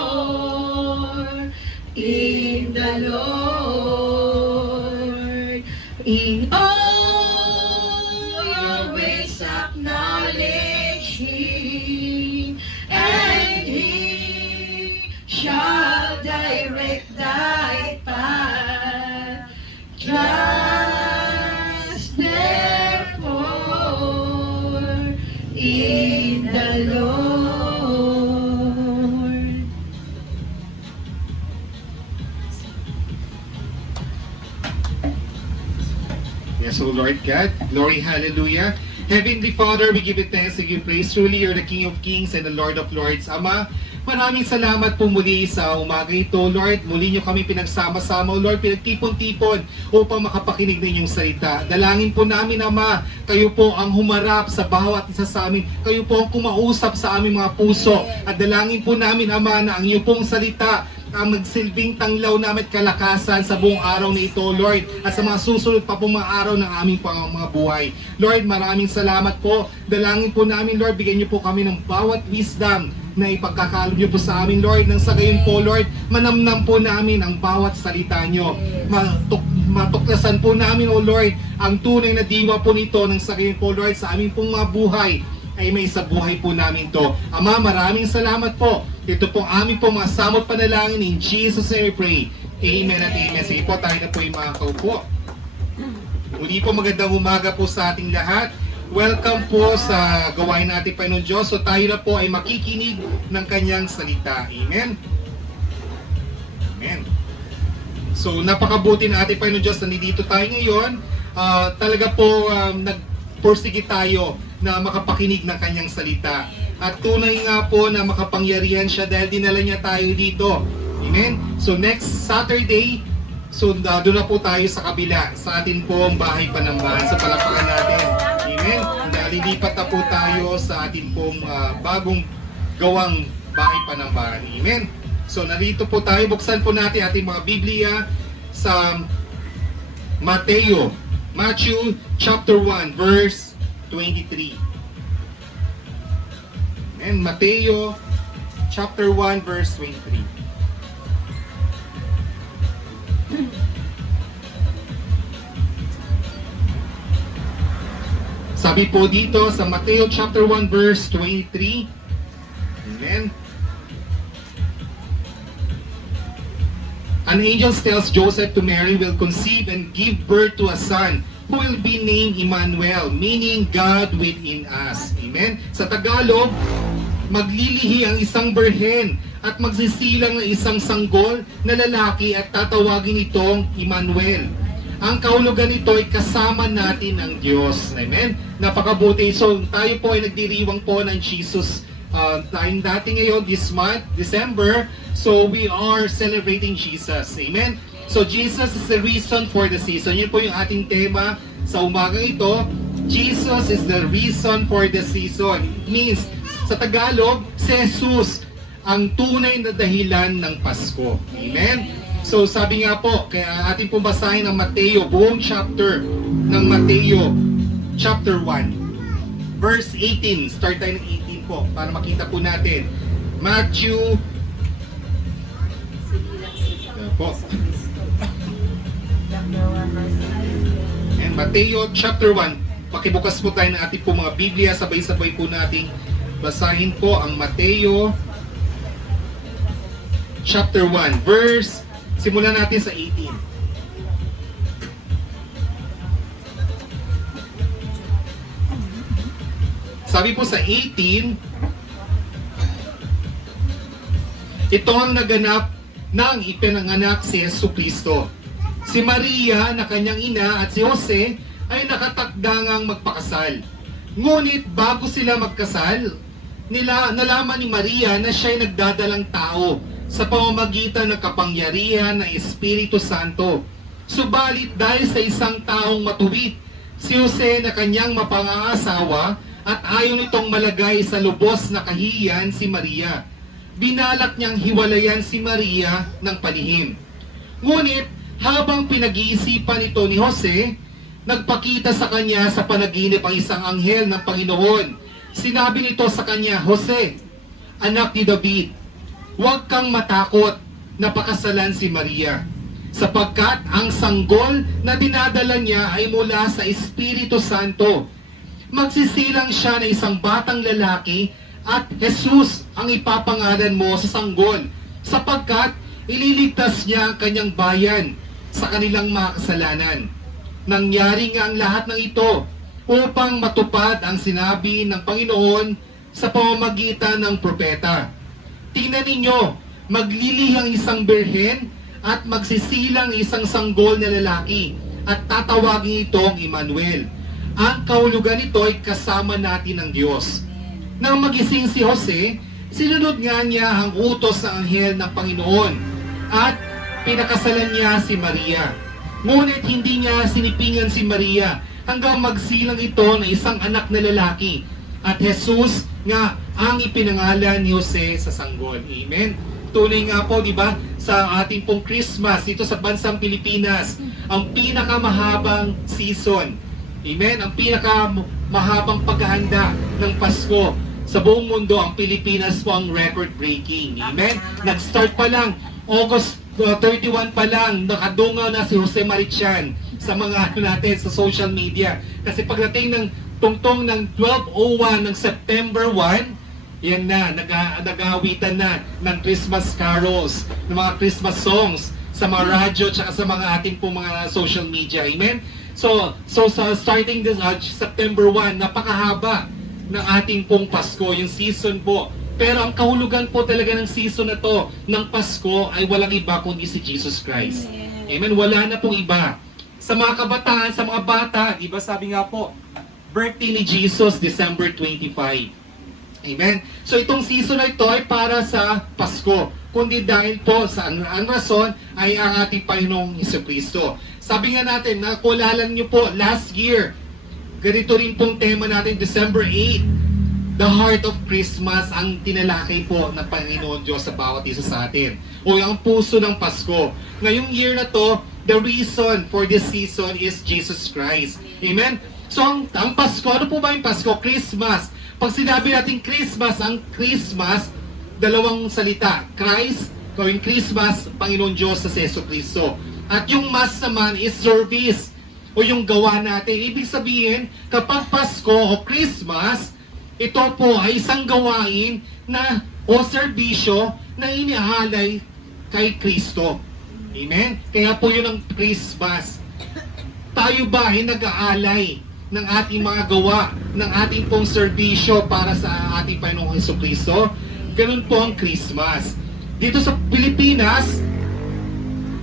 in the Lord. In all your ways acknowledge Him, and He shall direct thy path. Trust therefore in the Lord. Yes, O Lord God, glory, hallelujah. Heavenly Father, we give you thanks and give you praise. Truly, you're the King of Kings and the Lord of Lords. Ama, maraming salamat po muli sa umaga ito, Lord. Muli niyo kami pinagsama-sama, Lord, pinagtipon-tipon upang makapakinig ng inyong salita. Dalangin po namin, Ama, kayo po ang humarap sa bawat isa sa amin. Kayo po ang kumausap sa aming mga puso. At dalangin po namin, Ama, na ang iyong pong salita ang magsilbing tanglaw namin at kalakasan sa buong araw na ito, Lord, at sa mga susunod pa pong mga araw ng aming mga buhay. Lord, maraming salamat po. Dalangin po namin, Lord, bigyan niyo po kami ng bawat wisdom na ipagkakalob niyo po sa amin, Lord, nang sa gayon po, Lord, manamnam po namin ang bawat salita niyo. Matuklasan po namin, O Lord, ang tunay na diwa po nito nang sa gayon po, Lord, sa aming pong mga buhay ay may sa buhay po namin to. Ama, maraming salamat po. Ito po aming po mga samot panalangin. In Jesus' name we pray. Amen at amen. Sige po, tayo na po yung mga kaupo. Muli po, magandang umaga po sa ating lahat. Welcome po sa gawain natin, Panginoon Diyos. So tayo na po ay makikinig ng kanyang salita. Amen. Amen. So napakabuti na ating Panginoon Diyos. Nandito tayo ngayon. Talaga po nagpursige tayo na makapakinig ng kanyang salita. At tunay nga po na makapangyarihan siya dahil dinala niya tayo dito. Amen? So next Saturday, so doon na po tayo sa kabila, sa atin pong bahay Panambahan. Sa palakpakan natin. Amen? Lilipat na po tayo sa atin pong bagong gawang bahay Panambahan. Amen? So narito po tayo, buksan po natin ating mga Biblia sa Matthew chapter 1 verse 23. And Matthew chapter 1 verse 23. Sabi po dito sa Matthew chapter 1 verse 23. Amen. An angel tells Joseph to Mary will conceive and give birth to a son who will be named Emmanuel, meaning God within us. Amen? Sa Tagalog, maglilihi ang isang birhen at magsisilang ng isang sanggol na lalaki at tatawagin itong Emmanuel. Ang kahulugan nito ay kasama natin ang Diyos. Amen? Napakabuti. So tayo po ay nagdiriwang po ng Jesus. Tayong dati ngayon, this month, December, so we are celebrating Jesus. Amen? So Jesus is the reason for the season. Yun po yung ating tema sa umagang ito. Jesus is the reason for the season. It means, sa Tagalog, si Jesus ang tunay na dahilan ng Pasko. Amen? So sabi nga po, kaya atin pong basahin ang Mateo, buong chapter ng Mateo, chapter 1. Verse 18, start tayo ng 18 po, para makita po natin. Matthew, po. And Mateo chapter 1. Pakibukas po tayo ng ating po mga Biblia. Sabay-sabay po nating basahin po ang Mateo chapter 1. Verse, simulan natin sa 18. Sabi po sa 18, ito ang naganap nang ipinanganak si Jesucristo. Si Maria na kanyang ina at si Jose ay nakatakdangang magpakasal. Ngunit bago sila magkasal, nalaman ni Maria na siya ay nagdadalang tao sa pamamagitan ng kapangyarihan ng Espiritu Santo. Subalit dahil sa isang taong matuwid, si Jose na kanyang mapangangasawa at ayaw nitong malagay sa lubos na kahihiyan si Maria, binalak niyang hiwalayan si Maria ng palihim. Ngunit habang pinag-iisipan ito ni Jose, nagpakita sa kanya sa panaginip ang isang anghel ng Panginoon. Sinabi nito sa kanya, Jose, anak ni David, huwag kang matakot na pakasalan si Maria, sapagkat ang sanggol na dinadala niya ay mula sa Espiritu Santo. Magsisilang siya ng isang batang lalaki at Jesus ang ipapangalan mo sa sanggol, sapagkat ililigtas niya ang kanyang bayan sa kanilang mga kasalanan. Nangyari nga ang lahat ng ito upang matupad ang sinabi ng Panginoon sa pamamagitan ng propeta. Tingnan ninyo, maglilihang isang birhen at magsisilang isang sanggol na lalaki at tatawagin itong Emmanuel. Ang kahulugan nito ay kasama natin ng Diyos. Nang magising si Jose, sinunod nga niya ang utos ng anghel ng Panginoon at pinakasalan niya si Maria. Ngunit hindi niya sinipingan si Maria hanggang magsilang ito ng isang anak na lalaki. At Jesus nga ang ipinangalan ni Jose sa sanggol. Amen? Tunay nga po, di ba, sa ating pong Christmas dito sa bansang Pilipinas, ang pinakamahabang season. Amen? Ang pinakamahabang paghahanda ng Pasko sa buong mundo, ang Pilipinas po ang record-breaking. Amen? Nag-start pa lang, August 31 pa lang, nakadungaw na si Jose Marichan sa mga natin sa social media. Kasi pagdating ng tungtong ng 12:01 ng September 1, yan na, nag-aawitan na ng Christmas carols, ng mga Christmas songs sa mga radyo at sa mga ating pong mga social media. Amen? So starting this September 1, napakahaba ng ating pong Pasko, yung season po. Pero ang kahulugan po talaga ng season na to, ng Pasko, ay walang iba kundi si Jesus Christ. Amen? Wala na pong iba. Sa mga kabataan, sa mga bata, diba sabi nga po, birthday ni Jesus, December 25. Amen? So itong season na ito ay para sa Pasko. Kundi dahil po sa ang rason ay ang ating Panginoong Jesucristo. Sabi nga natin, nakulalan niyo po, last year, ganito rin pong tema natin, December 8, the heart of Christmas, ang tinalakay po ng Panginoon Diyos sa bawat isa sa atin. O ang puso ng Pasko. Ngayong year na to, the reason for this season is Jesus Christ. Amen? So ang Pasko, ano po ba yung Pasko? Christmas. Pag sinabi natin Christmas, ang Christmas, dalawang salita. Christ, o yung Christmas, Panginoon Diyos sa Jesucristo. At yung Mass naman is service o yung gawa natin. Ibig sabihin, kapag Pasko o Christmas, ito po ay isang gawain na o serbisyo na iniaalay kay Kristo. Amen? Kaya po yun ang Christmas. Tayo ba ay nag-aalay ng ating mga gawa, ng ating pong serbisyo para sa ating Panginoong Jesucristo? Ganun po ang Christmas. Dito sa Pilipinas,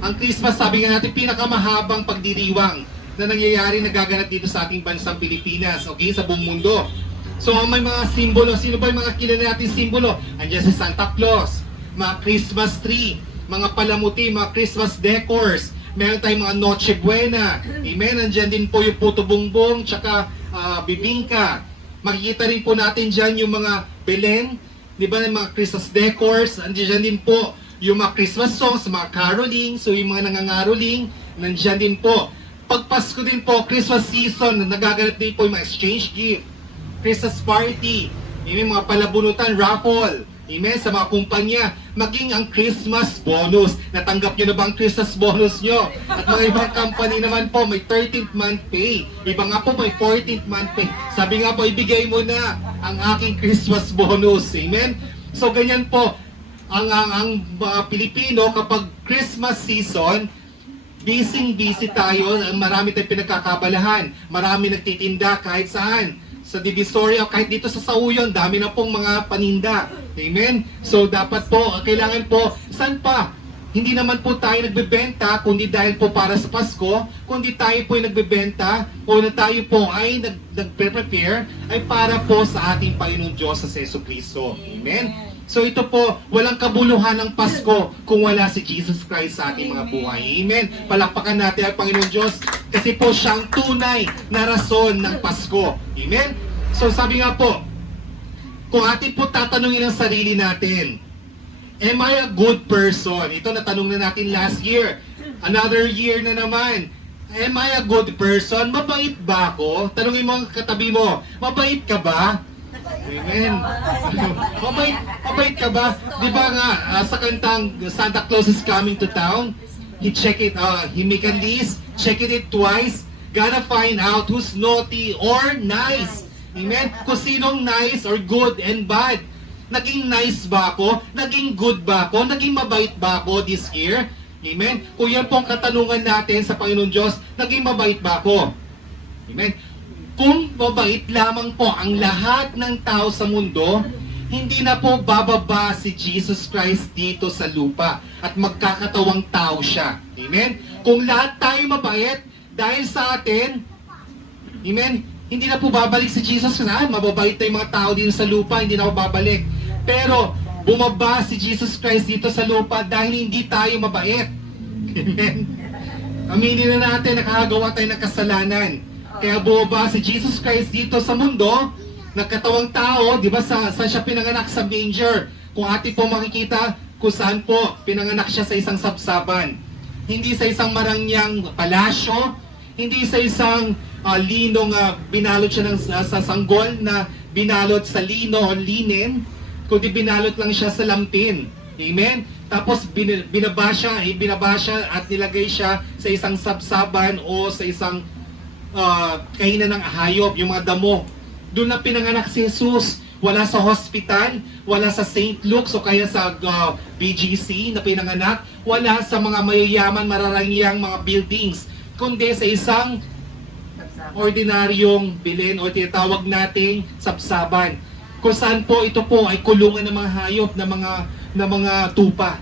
ang Christmas, sabi nga natin, pinakamahabang pagdiriwang na nangyayari, nagaganap dito sa ating bansang Pilipinas, okay, sa buong mundo. So may mga simbolo, sino ba yung mga kilala natin simbolo? Andiyan si Santa Claus, mga Christmas tree, mga palamuti, mga Christmas decors, meron tayong mga Noche Buena, amen, andiyan din po yung puto bongbong, tsaka bibingka. Makikita rin po natin dyan yung mga Belen, di ba, yung mga Christmas decors, andiyan din po yung mga Christmas songs, mga caroling, so yung mga nangangaroling, nandiyan din po. Pag Pasko din po, Christmas season, nagaganap din po yung mga exchange gift, Christmas party, yung mga palabunutan, raffle, amen, sa mga kumpanya, maging ang Christmas bonus. Natanggap nyo na ba ang Christmas bonus nyo? At mga ibang company naman po, may 13th month pay. Iba nga po, may 14th month pay. Sabi nga po, ibigay mo na ang aking Christmas bonus. Amen? So, ganyan po, ang mga Pilipino, kapag Christmas season, busy tayo, marami tayong pinagkakabalahan, marami nagtitinda kahit saan. Sa Divisoria, kahit dito sa Sauyon, dami na pong mga paninda. Amen? So, dapat po, kailangan po, saan pa? Hindi naman po tayo nagbebenta, kundi dahil po para sa Pasko, kundi tayo po ay nagbebenta, o na tayo po ay nagpe-prepare, ay para po sa ating Panginoon Diyos sa Jesucristo. Amen? So, ito po, walang kabuluhan ng Pasko kung wala si Jesus Christ sa ating mga buhay. Amen? Palakpakan natin ang Panginoon Diyos kasi po siyang tunay na rason ng Pasko. Amen? So, sabi nga po, kung atin po tatanungin ang sarili natin, am I a good person? Ito natanong na natin last year. Another year na naman. Am I a good person? Mabait ba ako? Tanungin mo ang katabi mo, mabait ka ba? Amen. Mabait ka ba? Di ba nga, sa kantang Santa Claus is coming to town, he make a list, check it twice, gotta find out who's naughty or nice. Amen? Kung sinong nice or good and bad. Naging nice ba ako? Naging good ba ako? Naging mabait ba ako this year? Amen? Kung yan po ang katanungan natin sa Panginoon Diyos, naging mabait ba ako? Amen? Kung mabait lamang po ang lahat ng tao sa mundo, hindi na po bababa si Jesus Christ dito sa lupa at magkakatawang tao siya. Amen? Kung lahat tayo mabait dahil sa atin, amen, hindi na po babalik si Jesus Christ. Mababait na yung mga tao dito sa lupa, hindi na po babalik. Pero bumaba si Jesus Christ dito sa lupa dahil hindi tayo mabait. Amen? Aminin na natin, nakakagawa tayo ng kasalanan. Kaya bumaba si Jesus Christ dito sa mundo, nagkatawang tao, di ba, saan siya pinanganak? Sa manger. Kung atin po makikita kung saan po pinanganak siya sa isang sabsaban. Hindi sa isang marangyang palasyo, hindi sa isang linong binalot siya sa sanggol na binalot sa lino o linen, kundi binalot lang siya sa lampin. Amen? Tapos binaba siya at nilagay siya sa isang sabsaban o sa isang kainan ng hayop, yung mga damo. Doon na pinanganak si Jesus. Wala sa hospital, wala sa St. Luke's o kaya sa BGC na pinanganak, wala sa mga mayayaman, mararangyang mga buildings, kundi sa isang ordinaryong bilin o tinatawag nating sabsaban. Kung saan po ito po ay kulungan ng mga hayop, na mga tupa.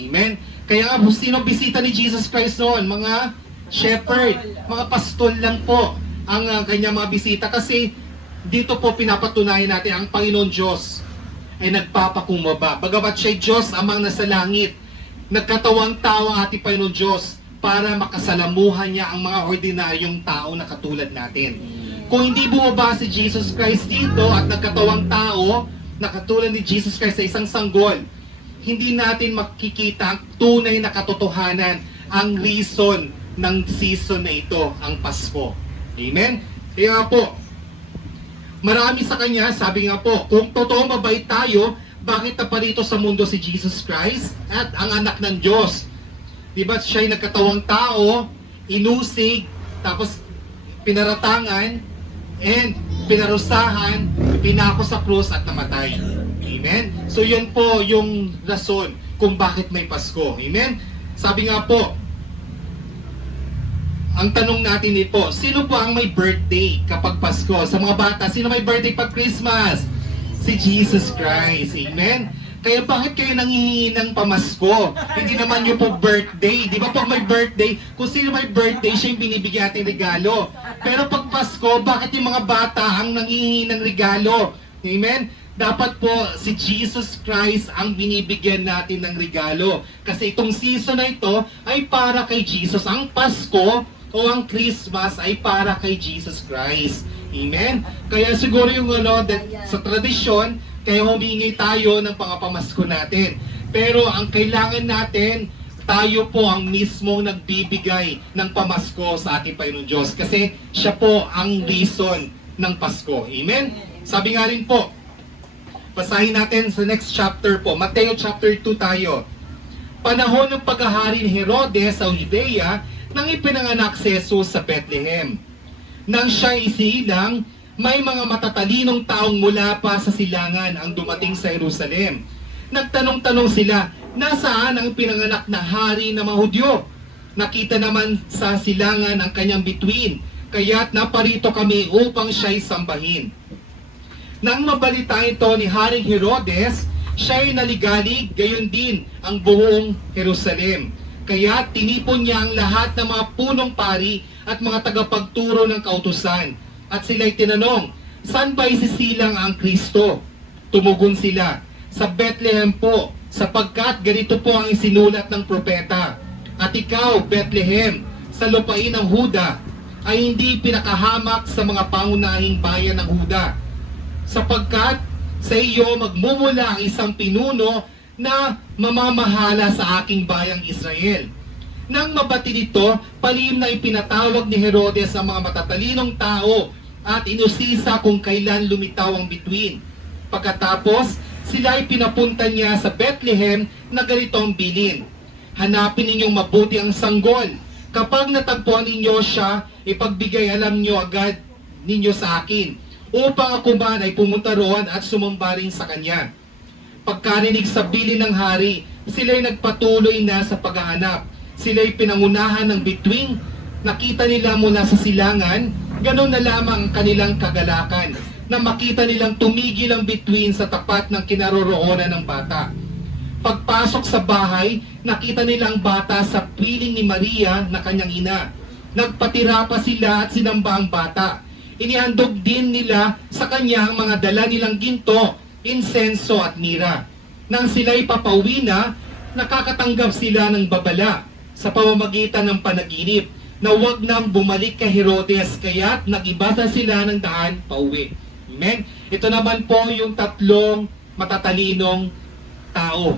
Amen? Kaya nga, sino bisita ni Jesus Christ noon? Mga shepherd, mga pastol lang po ang kanyang mga bisita kasi dito po pinapatunayan natin ang Panginoon Diyos ay nagpapakumbaba. Bagamat siya'y Diyos amang nasa langit, nagkatawang tao ang ating Panginoon Diyos para makasalamuhan niya ang mga ordinaryong tao na katulad natin. Kung hindi bumaba si Jesus Christ dito at nagkatawang tao na katulad ni Jesus Christ sa isang sanggol, hindi natin makikita ang tunay na katotohanan, ang reason ng season na ito, ang Pasko. Amen? Kaya nga po, marami sa kanya, sabi nga po, kung totoo mabait tayo, bakit na pa rito sa mundo si Jesus Christ at ang anak ng Diyos? Diba siya'y nagkatawang tao, inusig, tapos pinaratangan, and pinarusahan, pinako sa krus at namatay. Amen? So yun po yung rason kung bakit may Pasko. Amen? Sabi nga po, ang tanong natin po, sino po ang may birthday kapag Pasko? Sa mga bata, sino may birthday pag Christmas? Si Jesus Christ. Amen? Kaya bakit kayo nanghihingi ng pamasko? Hindi naman yung po birthday. Di ba pag may birthday, kung sino may birthday, siya yung binibigyan natin regalo. Pero pag Pasko, bakit yung mga bata ang nanghihingi ng regalo? Amen? Dapat po si Jesus Christ ang binibigyan natin ng regalo. Kasi itong season na ito ay para kay Jesus. Ang Pasko o ang Christmas ay para kay Jesus Christ. Amen? Kaya siguro yung sa tradisyon, kaya humingi tayo ng pangapamasko natin. Pero ang kailangan natin, tayo po ang mismong nagbibigay ng pamasko sa ating Panginoon Diyos. Kasi siya po ang reason ng Pasko. Amen? Sabi nga rin po, basahin natin sa next chapter po, Mateo chapter 2 tayo. Panahon ng paghahari ni Herodes sa Judea nang ipinanganak si Jesus sa Bethlehem. Nang siya isilang, may mga matatalinong taong mula pa sa silangan ang dumating sa Jerusalem. Nagtanong-tanong sila, nasaan ang pinanganak na hari ng mga Hudyo? Nakita naman sa silangan ang kanyang bituin, kaya't naparito kami upang siya'y sambahin. Nang mabalita ito ni Haring Herodes, siya'y naligalig, gayon din ang buong Jerusalem. Kaya tinipon niya ang lahat ng mga punong pari at mga tagapagturo ng kautusan. At sila'y tinanong, saan ba isisilang ang Kristo? Tumugon sila, sa Bethlehem po, sapagkat ganito po ang isinulat ng propeta. At ikaw, Bethlehem, sa lupain ng Huda, ay hindi pinakahamak sa mga pangunahing bayan ng Huda. Sapagkat sa iyo magmumula ang isang pinuno na mamamahala sa aking bayang Israel. Nang mabati nito, palihim na ipinatawag ni Herodes ang mga matatalinong tao at inusisa kung kailan lumitaw ang bituin. Pagkatapos, sila ay pinapunta niya sa Bethlehem na ganito ang bilin. Hanapin ninyong mabuti ang sanggol. Kapag natagpuan ninyo siya, ipagbigay alam niyo agad ninyo sa akin, upang ako man ay pumunta roon at sumamba rin sa kanya. Pagkarinig sa bilin ng hari, sila'y nagpatuloy na sa paghahanap. Sila'y pinangunahan ng bituin. Nakita nila mula sa silangan, ganun na lamang ang kanilang kagalakan, na makita nilang tumigil ang bituin sa tapat ng kinaroroonan ng bata. Pagpasok sa bahay, nakita nila ang bata sa piling ni Maria na kanyang ina. Nagpatira pa sila at sinamba ang bata. Inihandog din nila sa kanya ang mga dala nilang ginto, insenso at mira. Nang sila'y papauwi na, nakakatanggap sila ng babala sa pamamagitan ng panaginip na huwag nang bumalik kay Herodes, kaya't nag-iba na sila ng daan pauwi. Amen? Ito naman po yung tatlong matatalinong tao.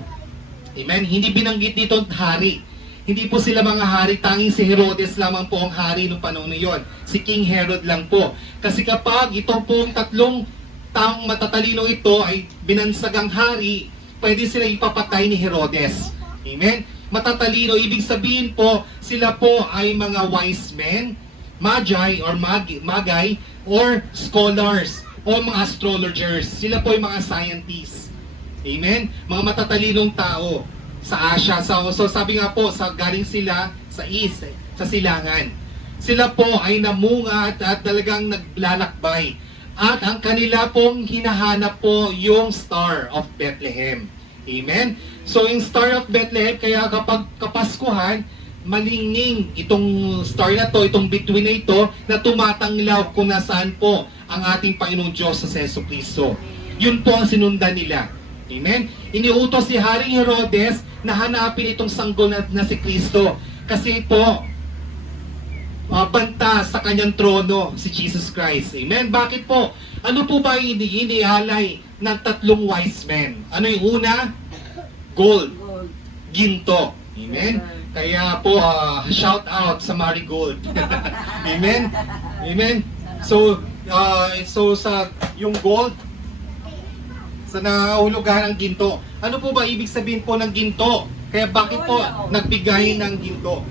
Amen? Hindi binanggit dito hari. Hindi po sila mga hari, tanging si Herodes lamang po ang hari noong panahon na yun. Si King Herod lang po. Kasi kapag ito pong tatlong taong matatalino ito ay binansagang hari, pwede sila ipapatay ni Herodes. Amen? Matatalino, ibig sabihin po, sila po ay mga wise men, magi or magay, or scholars, o mga astrologers. Sila po ay mga scientists. Amen? Mga matatalinong tao sa Asia. So sabi nga po, galing sila sa east, sa silangan. Sila po ay namunga at talagang naglalakbay. At ang kanila pong hinahanap po yung Star of Bethlehem. Amen? So yung Star of Bethlehem, kaya kapag Kapaskuhan, malingning itong star na to, itong bituin na ito, na tumatanglaw kung nasaan po ang ating Panginoong Diyos sa Jesucristo. Yun po ang sinundan nila. Amen? Iniutos si Haring Herodes na hanapin itong sanggol na si Kristo. Kasi po, banta sa kanyang trono si Jesus Christ. Amen? Bakit po? Ano po ba yung inihalay ng tatlong wise men? Ano yung una? Gold. Ginto. Amen? Kaya po, shout out sa Marigold. Amen? Amen? So sa yung gold, sa nahulugan ng ginto. Ano po ba ibig sabihin po ng ginto? Kaya bakit po nagbigay ng ginto?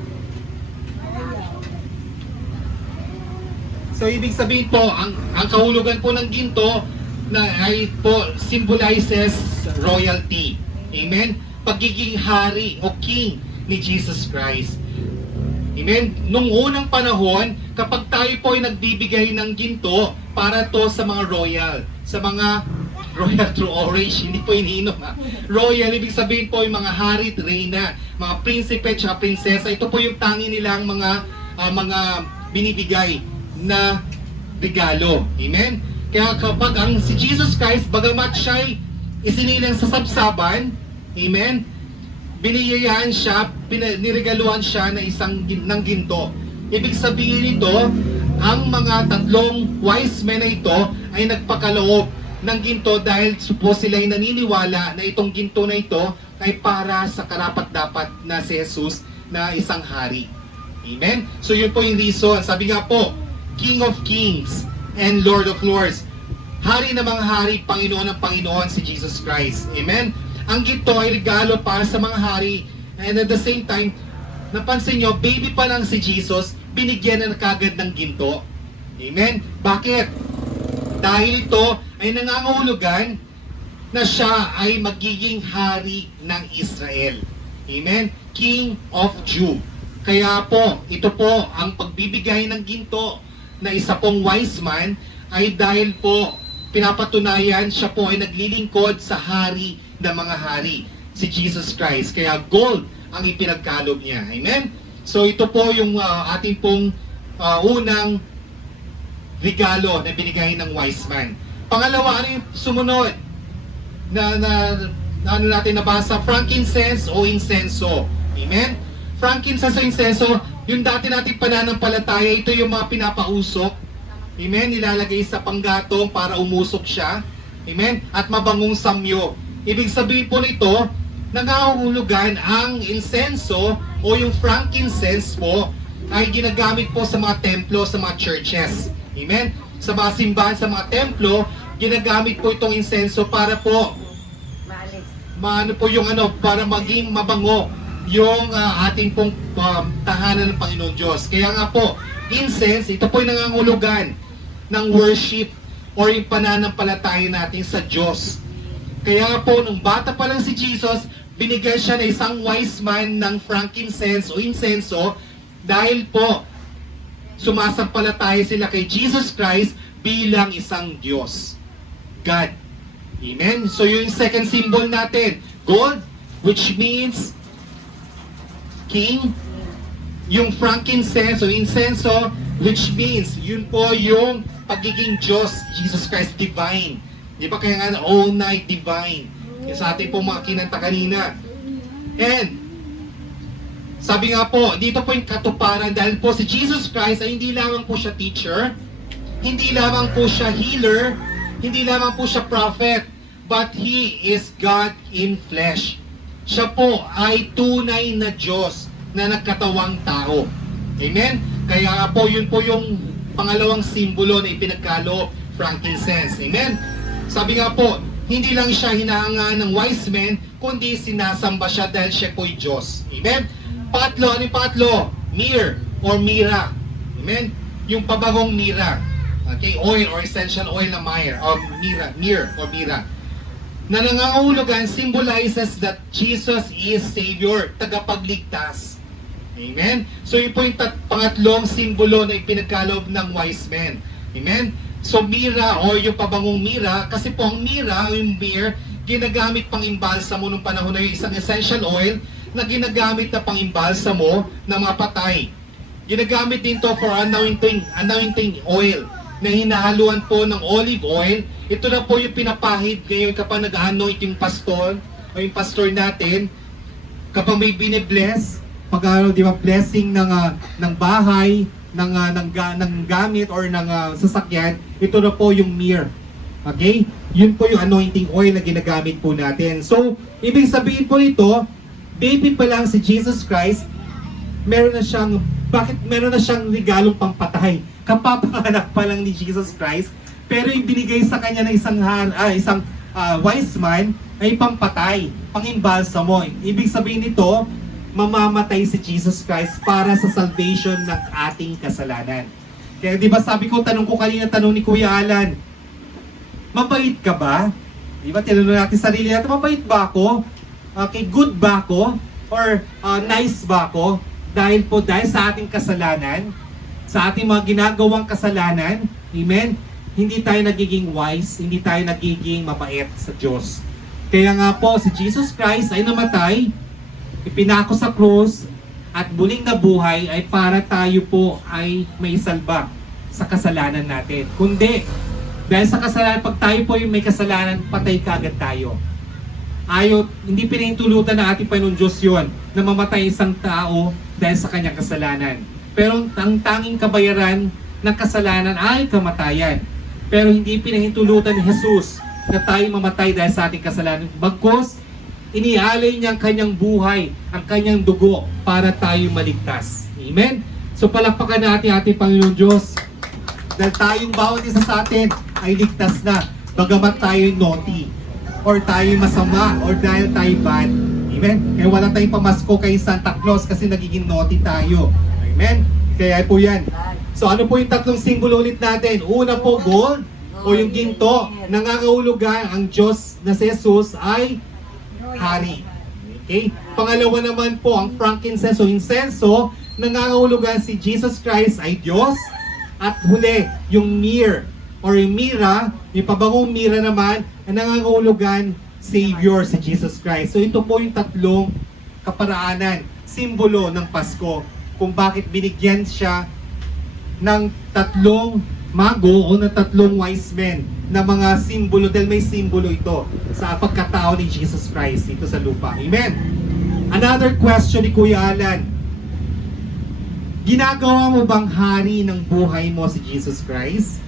So ibig sabihin po, ang kahulugan po ng ginto na ay po symbolizes royalty. Amen? Pagiging hari o king ni Jesus Christ. Amen? Nung unang panahon, kapag tayo po ay nagbibigay ng ginto para to sa mga royal, sa mga royal through orange, hindi po iniinom ha. Royal, ibig sabihin po yung mga hari, reyna, mga prinsipe at prinsesa. Ito po yung tangi nilang mga binibigay na regalo. Amen? Kaya kapag si Jesus Christ, bagamat siya'y isinilang sa sabsaban, amen, biniyayaan siya, niregaluhan siya ng ng ginto. Ibig sabihin nito, ang mga tatlong wise men na ito ay nagpakaloob ng ginto dahil suppose sila ay naniniwala na itong ginto na ito ay para sa karapat-dapat na si Jesus na isang hari. Amen? So yun po yung reason. Sabi nga po, King of Kings and Lord of Lords. Hari ng mga hari, Panginoon ng Panginoon si Jesus Christ. Amen? Ang ginto ay regalo para sa mga hari. And at the same time, napansin nyo, baby pa lang si Jesus, binigyan na kagad ng ginto. Amen? Bakit? Dahil ito ay nangangahulugan na siya ay magiging hari ng Israel. Amen? King of Jew. Kaya po, ito po ang pagbibigay ng ginto na isa pong wise man ay dahil po pinapatunayan siya po ay naglilingkod sa hari ng mga hari, si Jesus Christ. Kaya gold ang ipinagkaloob niya. Amen? So ito po yung ating pong unang regalo na binigay ng wise man. Pangalawa, ano yung sumunod na ano natin nabasa? Frankincense o insenso. Amen? Frankincense o insenso, yung dati nating pananampalataya, ito yung mga pinapausok. Amen? Nilalagay sa panggatong para umusok siya. Amen? At mabangong samyo. Ibig sabihin po nito, nangangahulugan ang insenso o yung frankincense po ay ginagamit po sa mga templo, sa mga churches. Amen? Sa mga simbahan, sa mga templo, ginagamit po itong insenso para po maano po yung para maging mabango yung ating pong tahanan ng Panginoon Diyos. Kaya nga po, incense, ito po yung nangangahulugan ng worship or yung pananampalataya natin sa Diyos. Kaya po, nung bata pa lang si Jesus, binigyan siya ng isang wise man ng frankincense o insenso dahil po sumasampalataya sila kay Jesus Christ bilang isang Diyos. God. Amen? So yung second symbol natin, gold, which means king. Yung frankincense o insenso, which means yun po yung pagiging Diyos, Jesus Christ, divine. Di ba kaya nga all night divine? Yung sa ating pong mga kinanta kanina. And sabi nga po, dito po yung katuparan dahil po si Jesus Christ ay hindi lamang po siya teacher, hindi lamang po siya healer, hindi lamang po siya prophet, but He is God in flesh. Siya po ay tunay na Diyos na nagkatawang tao. Amen? Kaya nga po, yun po yung pangalawang simbolo na ipinagkaloob, frankincense. Amen? Sabi nga po, hindi lang siya hinahanga ng wise men, kundi sinasamba siya dahil siya po'y Diyos. Amen? Pangatlo, ano yung pangatlo? Myrrh or mira. Amen? Yung pabagong mira. Okay? Oil or essential oil na myrrh or mira. Na nangangahulugan symbolizes that Jesus is Savior, tagapagligtas. Amen? So yun po yung pangatlong simbolo na ipinagkaloob ng wise men. Amen? So mira o yung pabangong mira, kasi po ang mira o yung myrrh, ginagamit pang imbalsamo nung panahon na yung isang essential oil na ginagamit na pang imbalsamo ng mga patay. Ginagamit din to for anointing oil na hinahaluan po ng olive oil. Ito na po yung pinapahid ngayon kapag nag-anoint yung pastor o yung pastor natin kapag may bine-bless, pag di ba, blessing ng bahay, ng gamit or ng sasakyan, ito na po yung myrrh. Okay? Yun po yung anointing oil na ginagamit po natin. So, ibig sabihin po ito, baby pa lang si Jesus Christ, meron na siyang regalong pampatay. Kapapanganak pa lang ni Jesus Christ, pero yung binigay sa kanya ng isang wise man ay pampatay, pangimbalsamo. Ibig sabihin nito, mamamatay si Jesus Christ para sa salvation ng ating kasalanan. Kaya di ba sabi ko, tanong ni Kuya Alan, mabait ka ba? Di ba tinanong natin sarili natin, mabait ba ako? Okay, good ba ako? Or nice ba ako? Dahil sa ating kasalanan, sa ating mga ginagawang kasalanan, amen, hindi tayo nagiging wise, hindi tayo nagiging mabait sa Diyos. Kaya nga po, si Jesus Christ ay namatay, ipinako sa krus, at muling nabuhay ay para tayo po ay may salba sa kasalanan natin. Kundi, dahil sa kasalanan, pag tayo po yung may kasalanan, patay kagad tayo. Hindi pinahintulutan ng ating Panginoon Diyos yun, na mamatay isang tao dahil sa kanyang kasalanan. Pero ang tanging kabayaran ng kasalanan ay kamatayan. Pero hindi pinahintulutan ni Jesus na tayo mamatay dahil sa ating kasalanan. Bagkus, inialay niya ang kanyang buhay, ang kanyang dugo para tayo maligtas. Amen? So palakpakan natin ating Panginoon Diyos. Dahil tayong bawat isa sa atin ay ligtas na. Bagamat tayo naughty, or tayo masama, or dahil tayo bad. Amen? Kaya wala tayong pamasko kay Santa Claus kasi nagiging naughty tayo. Amen? Kaya po yan. So ano po yung tatlong simbolo ulit natin? Una po, gold, o yung ginto. Nangangahulugan ang Diyos na si Jesus ay hari. Okay? Pangalawa naman po, ang frankincense o insenso, nangangahulugan si Jesus Christ ay Diyos. At huli, yung myrrh or yung mira, yung pabangong mira naman, na nangangahulugan Savior si Jesus Christ. So ito po yung tatlong kaparaanan, simbolo ng Pasko, kung bakit binigyan siya ng tatlong mago o ng tatlong wise men na mga simbolo, dahil may simbolo ito sa pagkatao ni Jesus Christ dito sa lupa. Amen? Another question ni Kuya Alan, ginagawa mo bang hari ng buhay mo si Jesus Christ?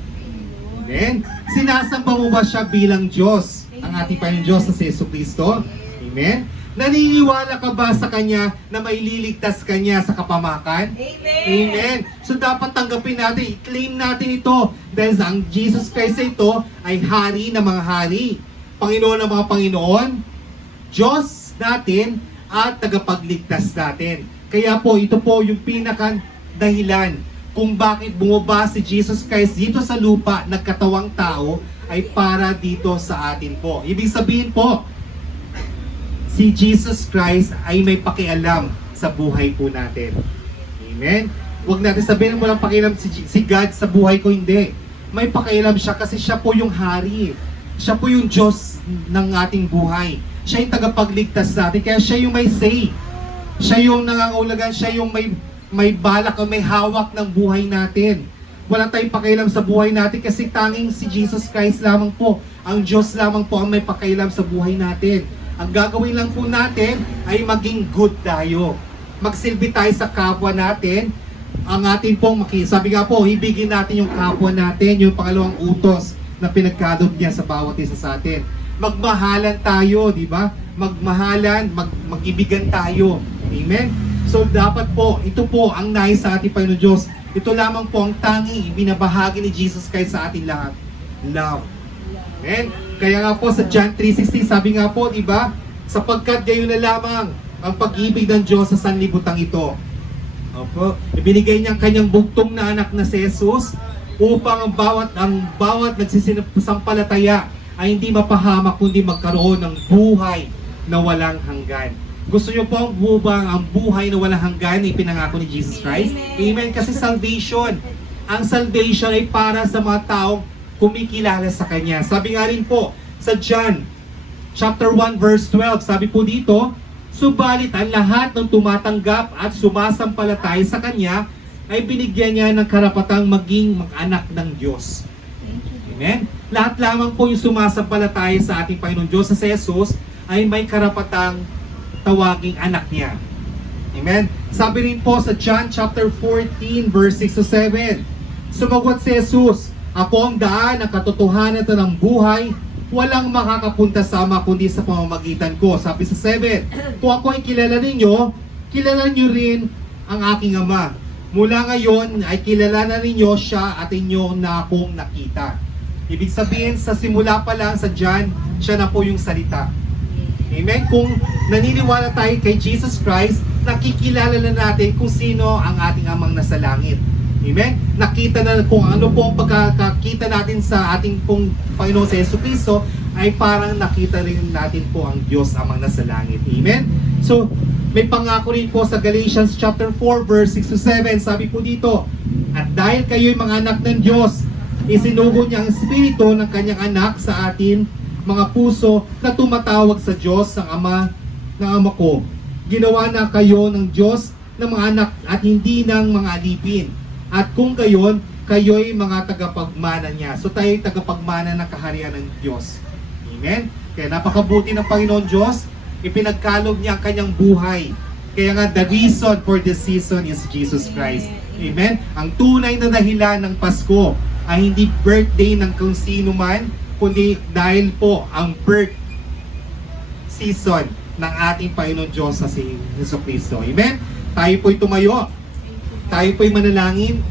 Amen? Sinasamba mo ba siya bilang Diyos? Ang ating Panginoon Diyos na si Jesucristo? Amen? Naniniwala ka ba sa Kanya na maililigtas Kanya sa kapamakan? Amen. So dapat tanggapin natin, i-claim natin ito dahil ang Jesus Christ ito ay hari ng mga hari, Panginoon ng mga Panginoon, Diyos natin at tagapagligtas natin. Kaya po ito po yung pinaka dahilan kung bakit bumaba si Jesus Christ dito sa lupa, nagkatawang tao, ay para dito sa atin po. Ibig sabihin po, si Jesus Christ ay may pakialam sa buhay po natin. Amen? Huwag natin sabihin mo lang pakialam si God sa buhay ko, hindi. May pakialam siya kasi siya po yung hari. Siya po yung Diyos ng ating buhay. Siya yung tagapagligtas natin, kaya siya yung may say. Siya yung nangangahulugan, siya yung may balak o may hawak ng buhay natin. Wala tayong pakialam sa buhay natin kasi tanging si Jesus Christ lamang po, ang Diyos lamang po ang may pakialam sa buhay natin. Ang gagawin lang po natin ay maging good tayo. Magsilbi tayo sa kapwa natin. Ang atin pong sabi nga po, ibigin natin yung kapwa natin, yung pangalawang utos na pinagkaloob niya sa bawat isa sa atin. Magmahalan tayo, di ba? Magmahalan, mag-ibigan tayo. Amen? So dapat po, ito po ang nais sa ating Panginoon Diyos. Ito lamang po ang tanging binabahagi ni Jesus Christ sa ating lahat. Love. Amen? Kaya nga po sa John 3:16, sabi nga po, di ba? Sapagkat gayon na lamang ang pag-ibig ng Diyos sa sanlibutan ito. Opo, ibinigay niya ang kanyang bugtong na anak na si Jesus upang ang bawat nagsisisampalataya ay hindi mapahamak kundi magkaroon ng buhay na walang hanggan. Gusto niyo po ang buhay na walang hanggan na ipinangako ni Jesus Christ? Amen. Kasi salvation, ang salvation ay para sa mga taong kumikilala sa Kanya. Sabi nga rin po sa John chapter 1 verse 12, sabi po dito, subalit ang lahat ng tumatanggap at sumasampalataya sa Kanya ay binigyan niya ng karapatang maging mag-anak ng Diyos. Amen? Lahat lamang po yung sumasampalataya sa ating Panginoon Diyos sa si Jesus ay may karapatang tawaging anak niya. Amen? Sabi rin po sa John chapter 14 verse 6 to 7, sumagot si Jesus, ako ang daan, ang katotohanan at ang buhay, walang makakapunta sa Ama kundi sa pamamagitan ko. Sabi sa 7, kung ako ay kilala ninyo, kilala niyo rin ang aking Ama. Mula ngayon ay kilala na ninyo siya at inyo na akong nakita. Ibig sabihin, sa simula pa lang sa John, siya na po yung salita. Amen? Kung naniniwala tayo kay Jesus Christ, nakikilala na natin kung sino ang ating Amang nasa langit. Amen? Nakita na kung ano po ang pagkakita natin sa ating pong Panginoon sa Jesucristo, ay parang nakita rin natin po ang Diyos Amang nasa langit. Amen? So, may pangako rin po sa Galatians chapter 4 verse 6 to 7, sabi po dito, at dahil kayo'y mga anak ng Diyos, isinugo niya ang Espiritu ng kanyang anak sa atin, mga puso na tumatawag sa Diyos ng Ama ko. Ginawa na kayo ng Diyos ng mga anak at hindi ng mga alipin. At kung gayon, kayo'y mga tagapagmana niya. So tayo'y tagapagmana ng kaharian ng Diyos. Amen? Kaya napakabuti ng Panginoon Diyos, ipinagkaloob niya ang kanyang buhay Kaya nga, the reason for this season is Jesus Christ. Amen? Ang tunay na dahilan ng Pasko ay hindi birthday ng kung sino man, kundi dahil po ang birth season ng ating Panginoon Diyos sa si Jesucristo. Amen? Tayo po'y tumayo. Tayo po'y manalangin.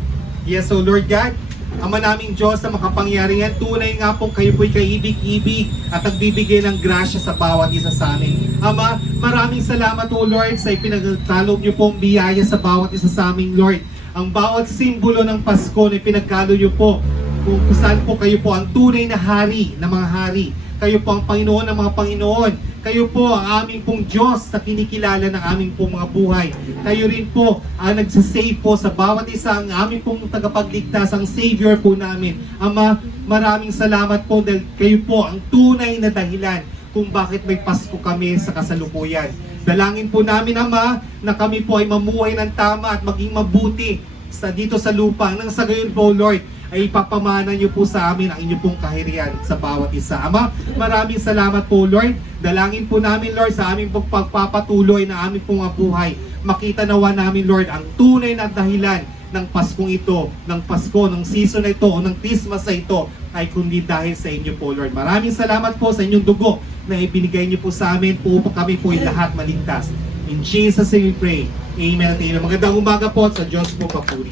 Yes, O Lord God, Ama naming Diyos na makapangyarihan, tunay nga po kayo po'y kaibig-ibig at nagbibigay ng grasya sa bawat isa sa amin. Ama, maraming salamat O Lord sa ipinagkaloob niyo pong biyaya sa bawat isa sa amin, Lord. Ang bawat simbolo ng Pasko na pinagkalo niyo po, kung saan po kayo po ang tunay na hari ng mga hari. Kayo po ang Panginoon ng mga Panginoon. Kayo po ang aming pong Diyos na kinikilala ng aming pong mga buhay. Kayo rin po ang nagsasave po sa bawat isa, ang aming pong tagapagligtas, ang Savior po namin. Ama, maraming salamat po dahil kayo po ang tunay na dahilan kung bakit may Pasko kami sa kasalukuyan. Dalangin po namin, Ama, na kami po ay mamuhay ng tama at maging mabuti dito sa lupa. Nang sa gayon po, Lord, ay ipapamana niyo po sa amin ang inyong pong kahirian sa bawat isa. Ama, maraming salamat po, Lord. Dalangin po namin, Lord, sa aming pagpapatuloy na aming pong buhay. Makita nawa namin, Lord, ang tunay na dahilan ng Paskong ito, ng Pasko, ng season na ito, o ng Christmas na ito, ay kundi dahil sa inyo po, Lord. Maraming salamat po sa inyong dugo na ibinigay niyo po sa amin po kami po ay lahat maligtas. In Jesus' name we pray. Amen at amen. Magandang umaga po at sa Diyos po papuri.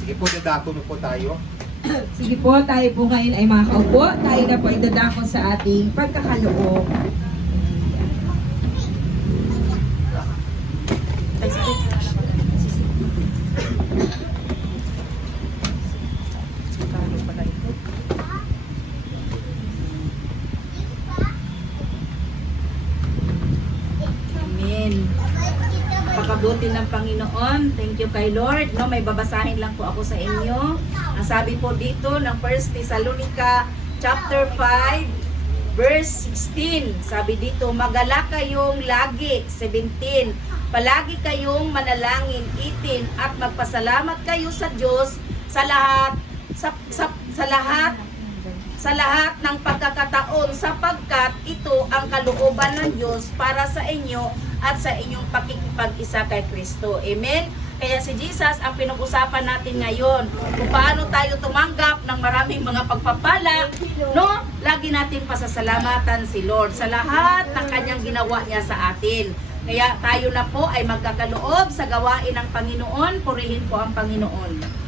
Sige po, dadako na po tayo. Sige po, tayo po ngayon ay makakaupo. Tayo na po ay dadako sa ating pagkakaloob. Amen. Pagkabuti ng Panginoon. Thank you kay Lord. No, may babasahin lang po ako sa inyo. Ang sabi po dito ng 1 Thessalonica chapter 5 verse 16. Sabi dito, magala kayong lagi. 17. Palagi kayong manalangin. 18. At magpasalamat kayo sa Diyos sa lahat sa lahat ng pagkakataon sapagkat ito ang kalooban ng Diyos para sa inyo at sa inyong pakikipag-isa kay Kristo. Amen? Kaya si Jesus ang pinag-usapan natin ngayon kung paano tayo tumanggap ng maraming mga pagpapala, no? Lagi natin pasasalamatan si Lord sa lahat ng kanyang ginawa niya sa atin. Kaya tayo na po ay magkakaloob sa gawain ng Panginoon. Purihin po ang Panginoon.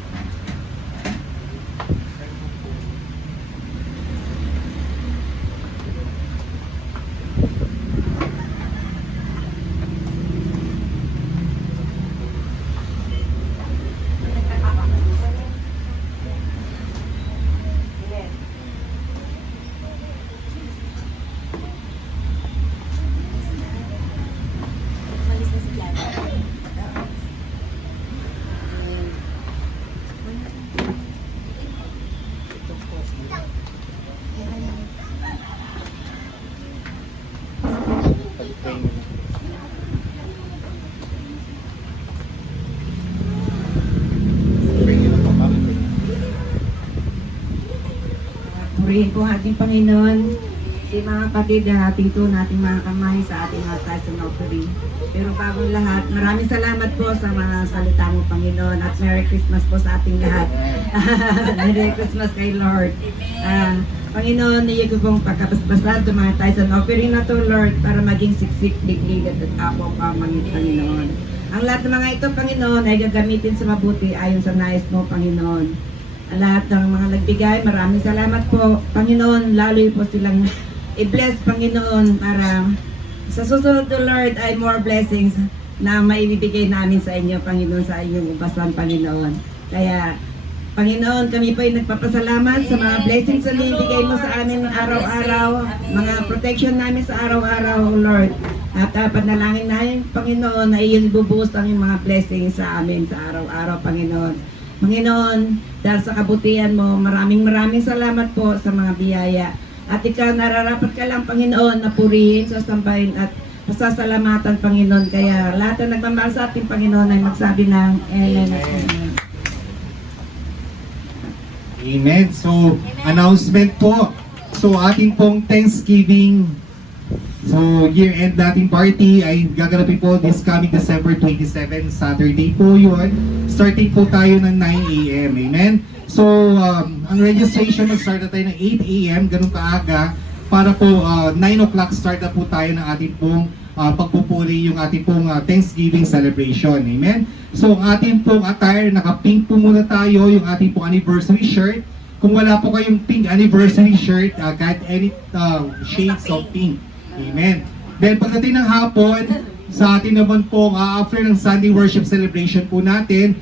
Purihin po ating Panginoon. Si mga kapatid, hating to nating mga kamay sa ating mga tayo na offering. Pero bagong lahat, maraming salamat po sa mga salita mo, Panginoon. At Merry Christmas po sa ating lahat. Merry Christmas kay Lord. Panginoon, niyo ko pong pagkapaspasan sa mga tayo na offering na to, Lord, para maging siksik, diglig at apo pa, Panginoon. Ang lahat ng mga ito, Panginoon, ay gagamitin sa mabuti ayon sa nais mo, Panginoon. Ang lahat ng mga nagbigay, maraming salamat po, Panginoon. Lalo po silang i-bless, Panginoon, para sa susunod to, Lord, ay more blessings na maibibigay namin sa inyo, Panginoon, sa inyong upasan, Panginoon. Kaya, Panginoon, kami po ay nagpapasalamat sa mga blessings na ibigay mo sa amin araw-araw, mga protection namin sa araw-araw, Lord. At panalangin namin, Panginoon, na iyon bubuhos ang mga blessings sa amin sa araw-araw, Panginoon. Panginoon, dahil sa kabutihan mo, maraming salamat po sa mga biyaya. At ikaw, nararapat ka lang, Panginoon, na purihin, sasambahin at pasasalamatan, Panginoon. Kaya lahat na nagmamahal sa ating Panginoon ay magsabi ng Amen. Amen. So, announcement po. So, ating pong Thanksgiving So, year-end nating party ay gaganapin po this coming December 27, Saturday po yun. Starting po tayo ng 9 a.m. Amen? So, ang registration, mag-start na tayo ng 8 a.m. Ganun kaaga para po 9 o'clock start na po tayo ng ating pong pagpupuri, yung ating pong Thanksgiving celebration. Amen? So, ang ating pong attire, naka-pink po muna tayo, yung ating pong anniversary shirt. Kung wala po kayong pink anniversary shirt, kahit any shades of pink. Amen. Then pagdating ng hapon, sa atin naman po, after ng Sunday worship celebration po natin,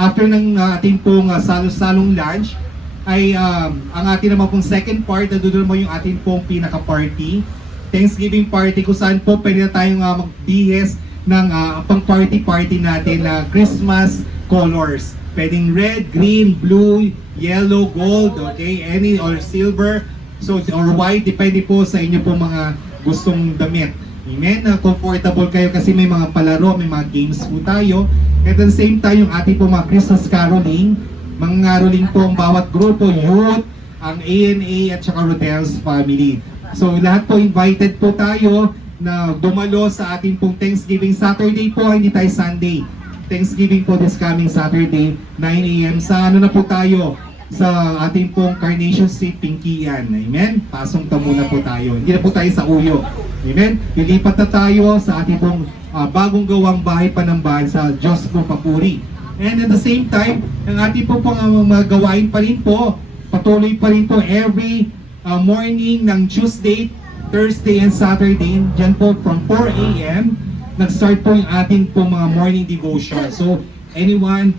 after ng ating pong salong lunch, ay ang ating naman pong second part, doon mo yung ating pong pinaka-party, Thanksgiving party, kung saan po pwede na tayong magdihes ng pang-party natin na Christmas colors. Pwedeng red, green, blue, yellow, gold, okay, any or silver, so or white, depende po sa inyo po mga gustong damit. Amen? Comfortable kayo kasi may mga palaro, may mga games po tayo. At the same time, yung ating po mga Christmas caroling, mga caroling po ang bawat grupo, youth, ang ANA at saka Rodel's family. So lahat po invited po tayo na dumalo sa ating pong Thanksgiving Saturday po, hindi tayo Sunday. Thanksgiving po this coming Saturday, 9 a.m. Sa ano na po tayo? Sa ating pong Carnation Street, Pinkian. Amen? Pasong ta muna po tayo. Hindi na po tayo sa Uyo. Amen? Lilipat na tayo sa ating pong bagong gawang bahay panambahan sa Diyos po Papuri. And at the same time, ang ating pong mga gawain pa rin po, patuloy pa rin po every morning ng Tuesday, Thursday, and Saturday. Diyan po from 4 a.m. nag-start po yung ating pong mga morning devotion. So, anyone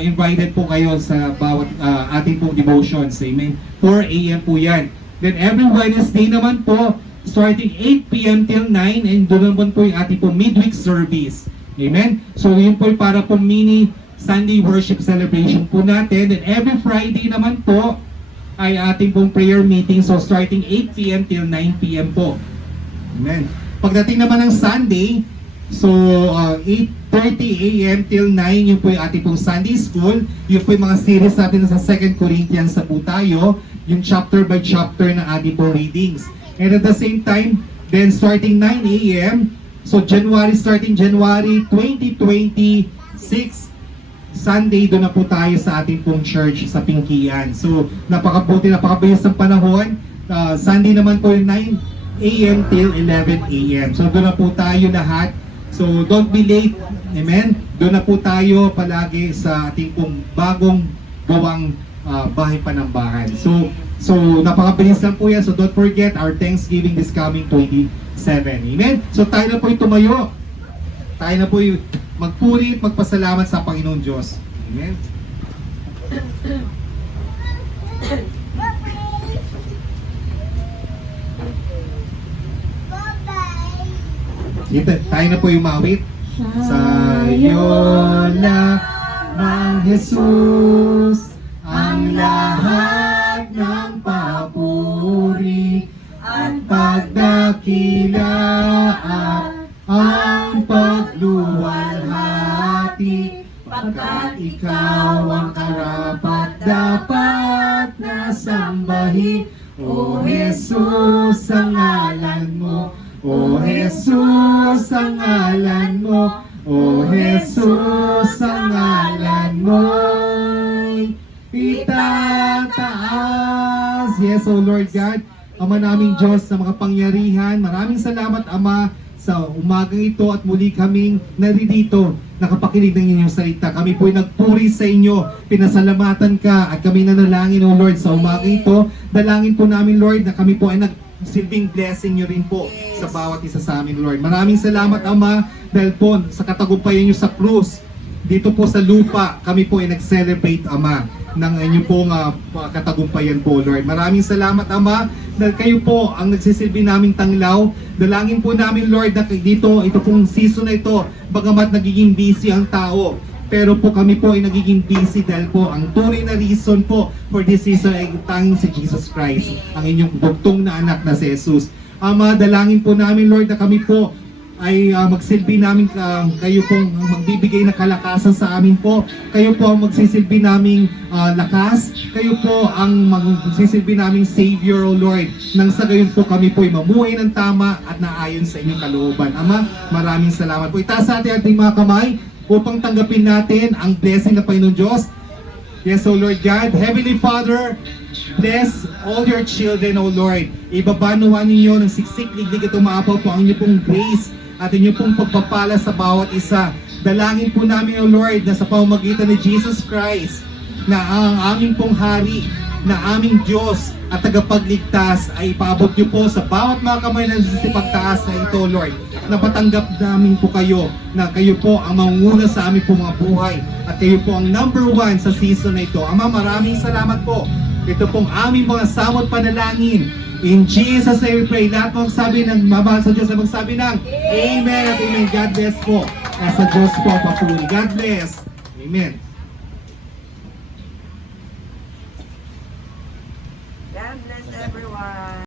invited po kayo sa bawat ating pong devotions. Amen. 4 a.m. po yan. Then every Wednesday naman po, starting 8 p.m. till 9, and doon naman po yung ating pong midweek service. Amen. So yun po para po mini Sunday worship celebration po natin. And every Friday naman po ay ating pong prayer meeting. So starting 8 p.m. till 9 p.m. po. Amen. Pagdating naman ng Sunday, so 8:30 a.m. till 9, yun po yung ating pong Sunday School. Yun po yung mga series natin sa 2 Corinthians na po tayo, yung chapter by chapter na ating pong readings. And at the same time, then starting 9 a.m., so starting January 2026, Sunday, doon na po tayo sa ating pong church sa Pinkian. So napakabilis ng panahon. Sunday naman po yung 9 a.m. till 11 a.m. So doon na po tayo lahat. So don't be late. Amen? Doon na po tayo palagi sa ating pong bagong gawang bahay panambahan. So napakabilis lang po yan. So don't forget our Thanksgiving this coming 27. Amen? So tayo na po yung tumayo. Tayo na po yung magpuri at magpasalamat sa Panginoon Diyos. Amen? Tayo na po yung mawit. Sa'yo lamang Jesus ang lahat ng papuri at pagdakila at ang pagluwalhati, pagkat ikaw ang karapat dapat na sambahin. O Jesus, ang ngalan mo. O Jesus, ang ngalan mo. O Jesus, ang ngalan mo. Itataas. Yes, O Lord God, Ama naming Diyos na makapangyarihan. Maraming salamat, Ama, sa umagang ito at muli kaming naririto, nakapakinig ng inyong salita. Kami po'y nagpuri sa inyo, pinasalamatan ka at kami nanalangin, O Lord, sa umagang ito. Dalangin po namin, Lord, na kami po ay silbing blessing nyo rin po sa bawat isa sa amin, Lord. Maraming salamat, Ama, dahil po sa katagumpayan nyo sa krus, dito po sa lupa, kami po ay nag-celebrate, Ama, ng inyong pong katagumpayan po, Lord. Maraming salamat, Ama, dahil kayo po ang nagsisilbi naming tanglaw. Dalangin po namin, Lord, na dito, ito pong season na ito, bagamat nagiging busy ang tao, pero po kami po ay nagiging busy dahil po ang tunay na reason po for this season ay tanging si Jesus Christ, ang inyong bugtong na anak na si Jesus. Ama, dalangin po namin, Lord, na kami po ay magsilbi namin kayo pong magbibigay na kalakasan sa amin po. Kayo po ang magsisilbi naming lakas. Kayo po ang magsisilbi naming Savior, O Lord. Nang sa gayon po kami po ay mamuhay ng tama at naayon sa inyong kalooban. Ama, maraming salamat po. Itaas natin ating mga kamay upang tanggapin natin ang blessing ng Panginoon Diyos. Yes, O Lord God, Heavenly Father, bless all your children, O Lord. Ibabanuhan ninyo ng siksik, liglig at umaapaw po ang inyong pong grace at inyong pong pagpapala sa bawat isa. Dalangin po namin, O Lord, na sa pamamagitan ni Jesus Christ, na ang aming pong hari, na aming Diyos at tagapagligtas ay ipaabot niyo po sa bawat mga kamay na nasisipagtaas na ito, Lord. Napatanggap namin po kayo na kayo po ang mangunguna sa aming po mga buhay at kayo po ang number 1 sa season na ito. Ama, maraming salamat po. Ito pong aming mga samot panalangin. In Jesus' name we pray. Lahat po magsabi ng mabahal sa Diyos ay magsabi ng Amen at Amen. God bless po. Nasa Diyos po papuri. God bless. Amen.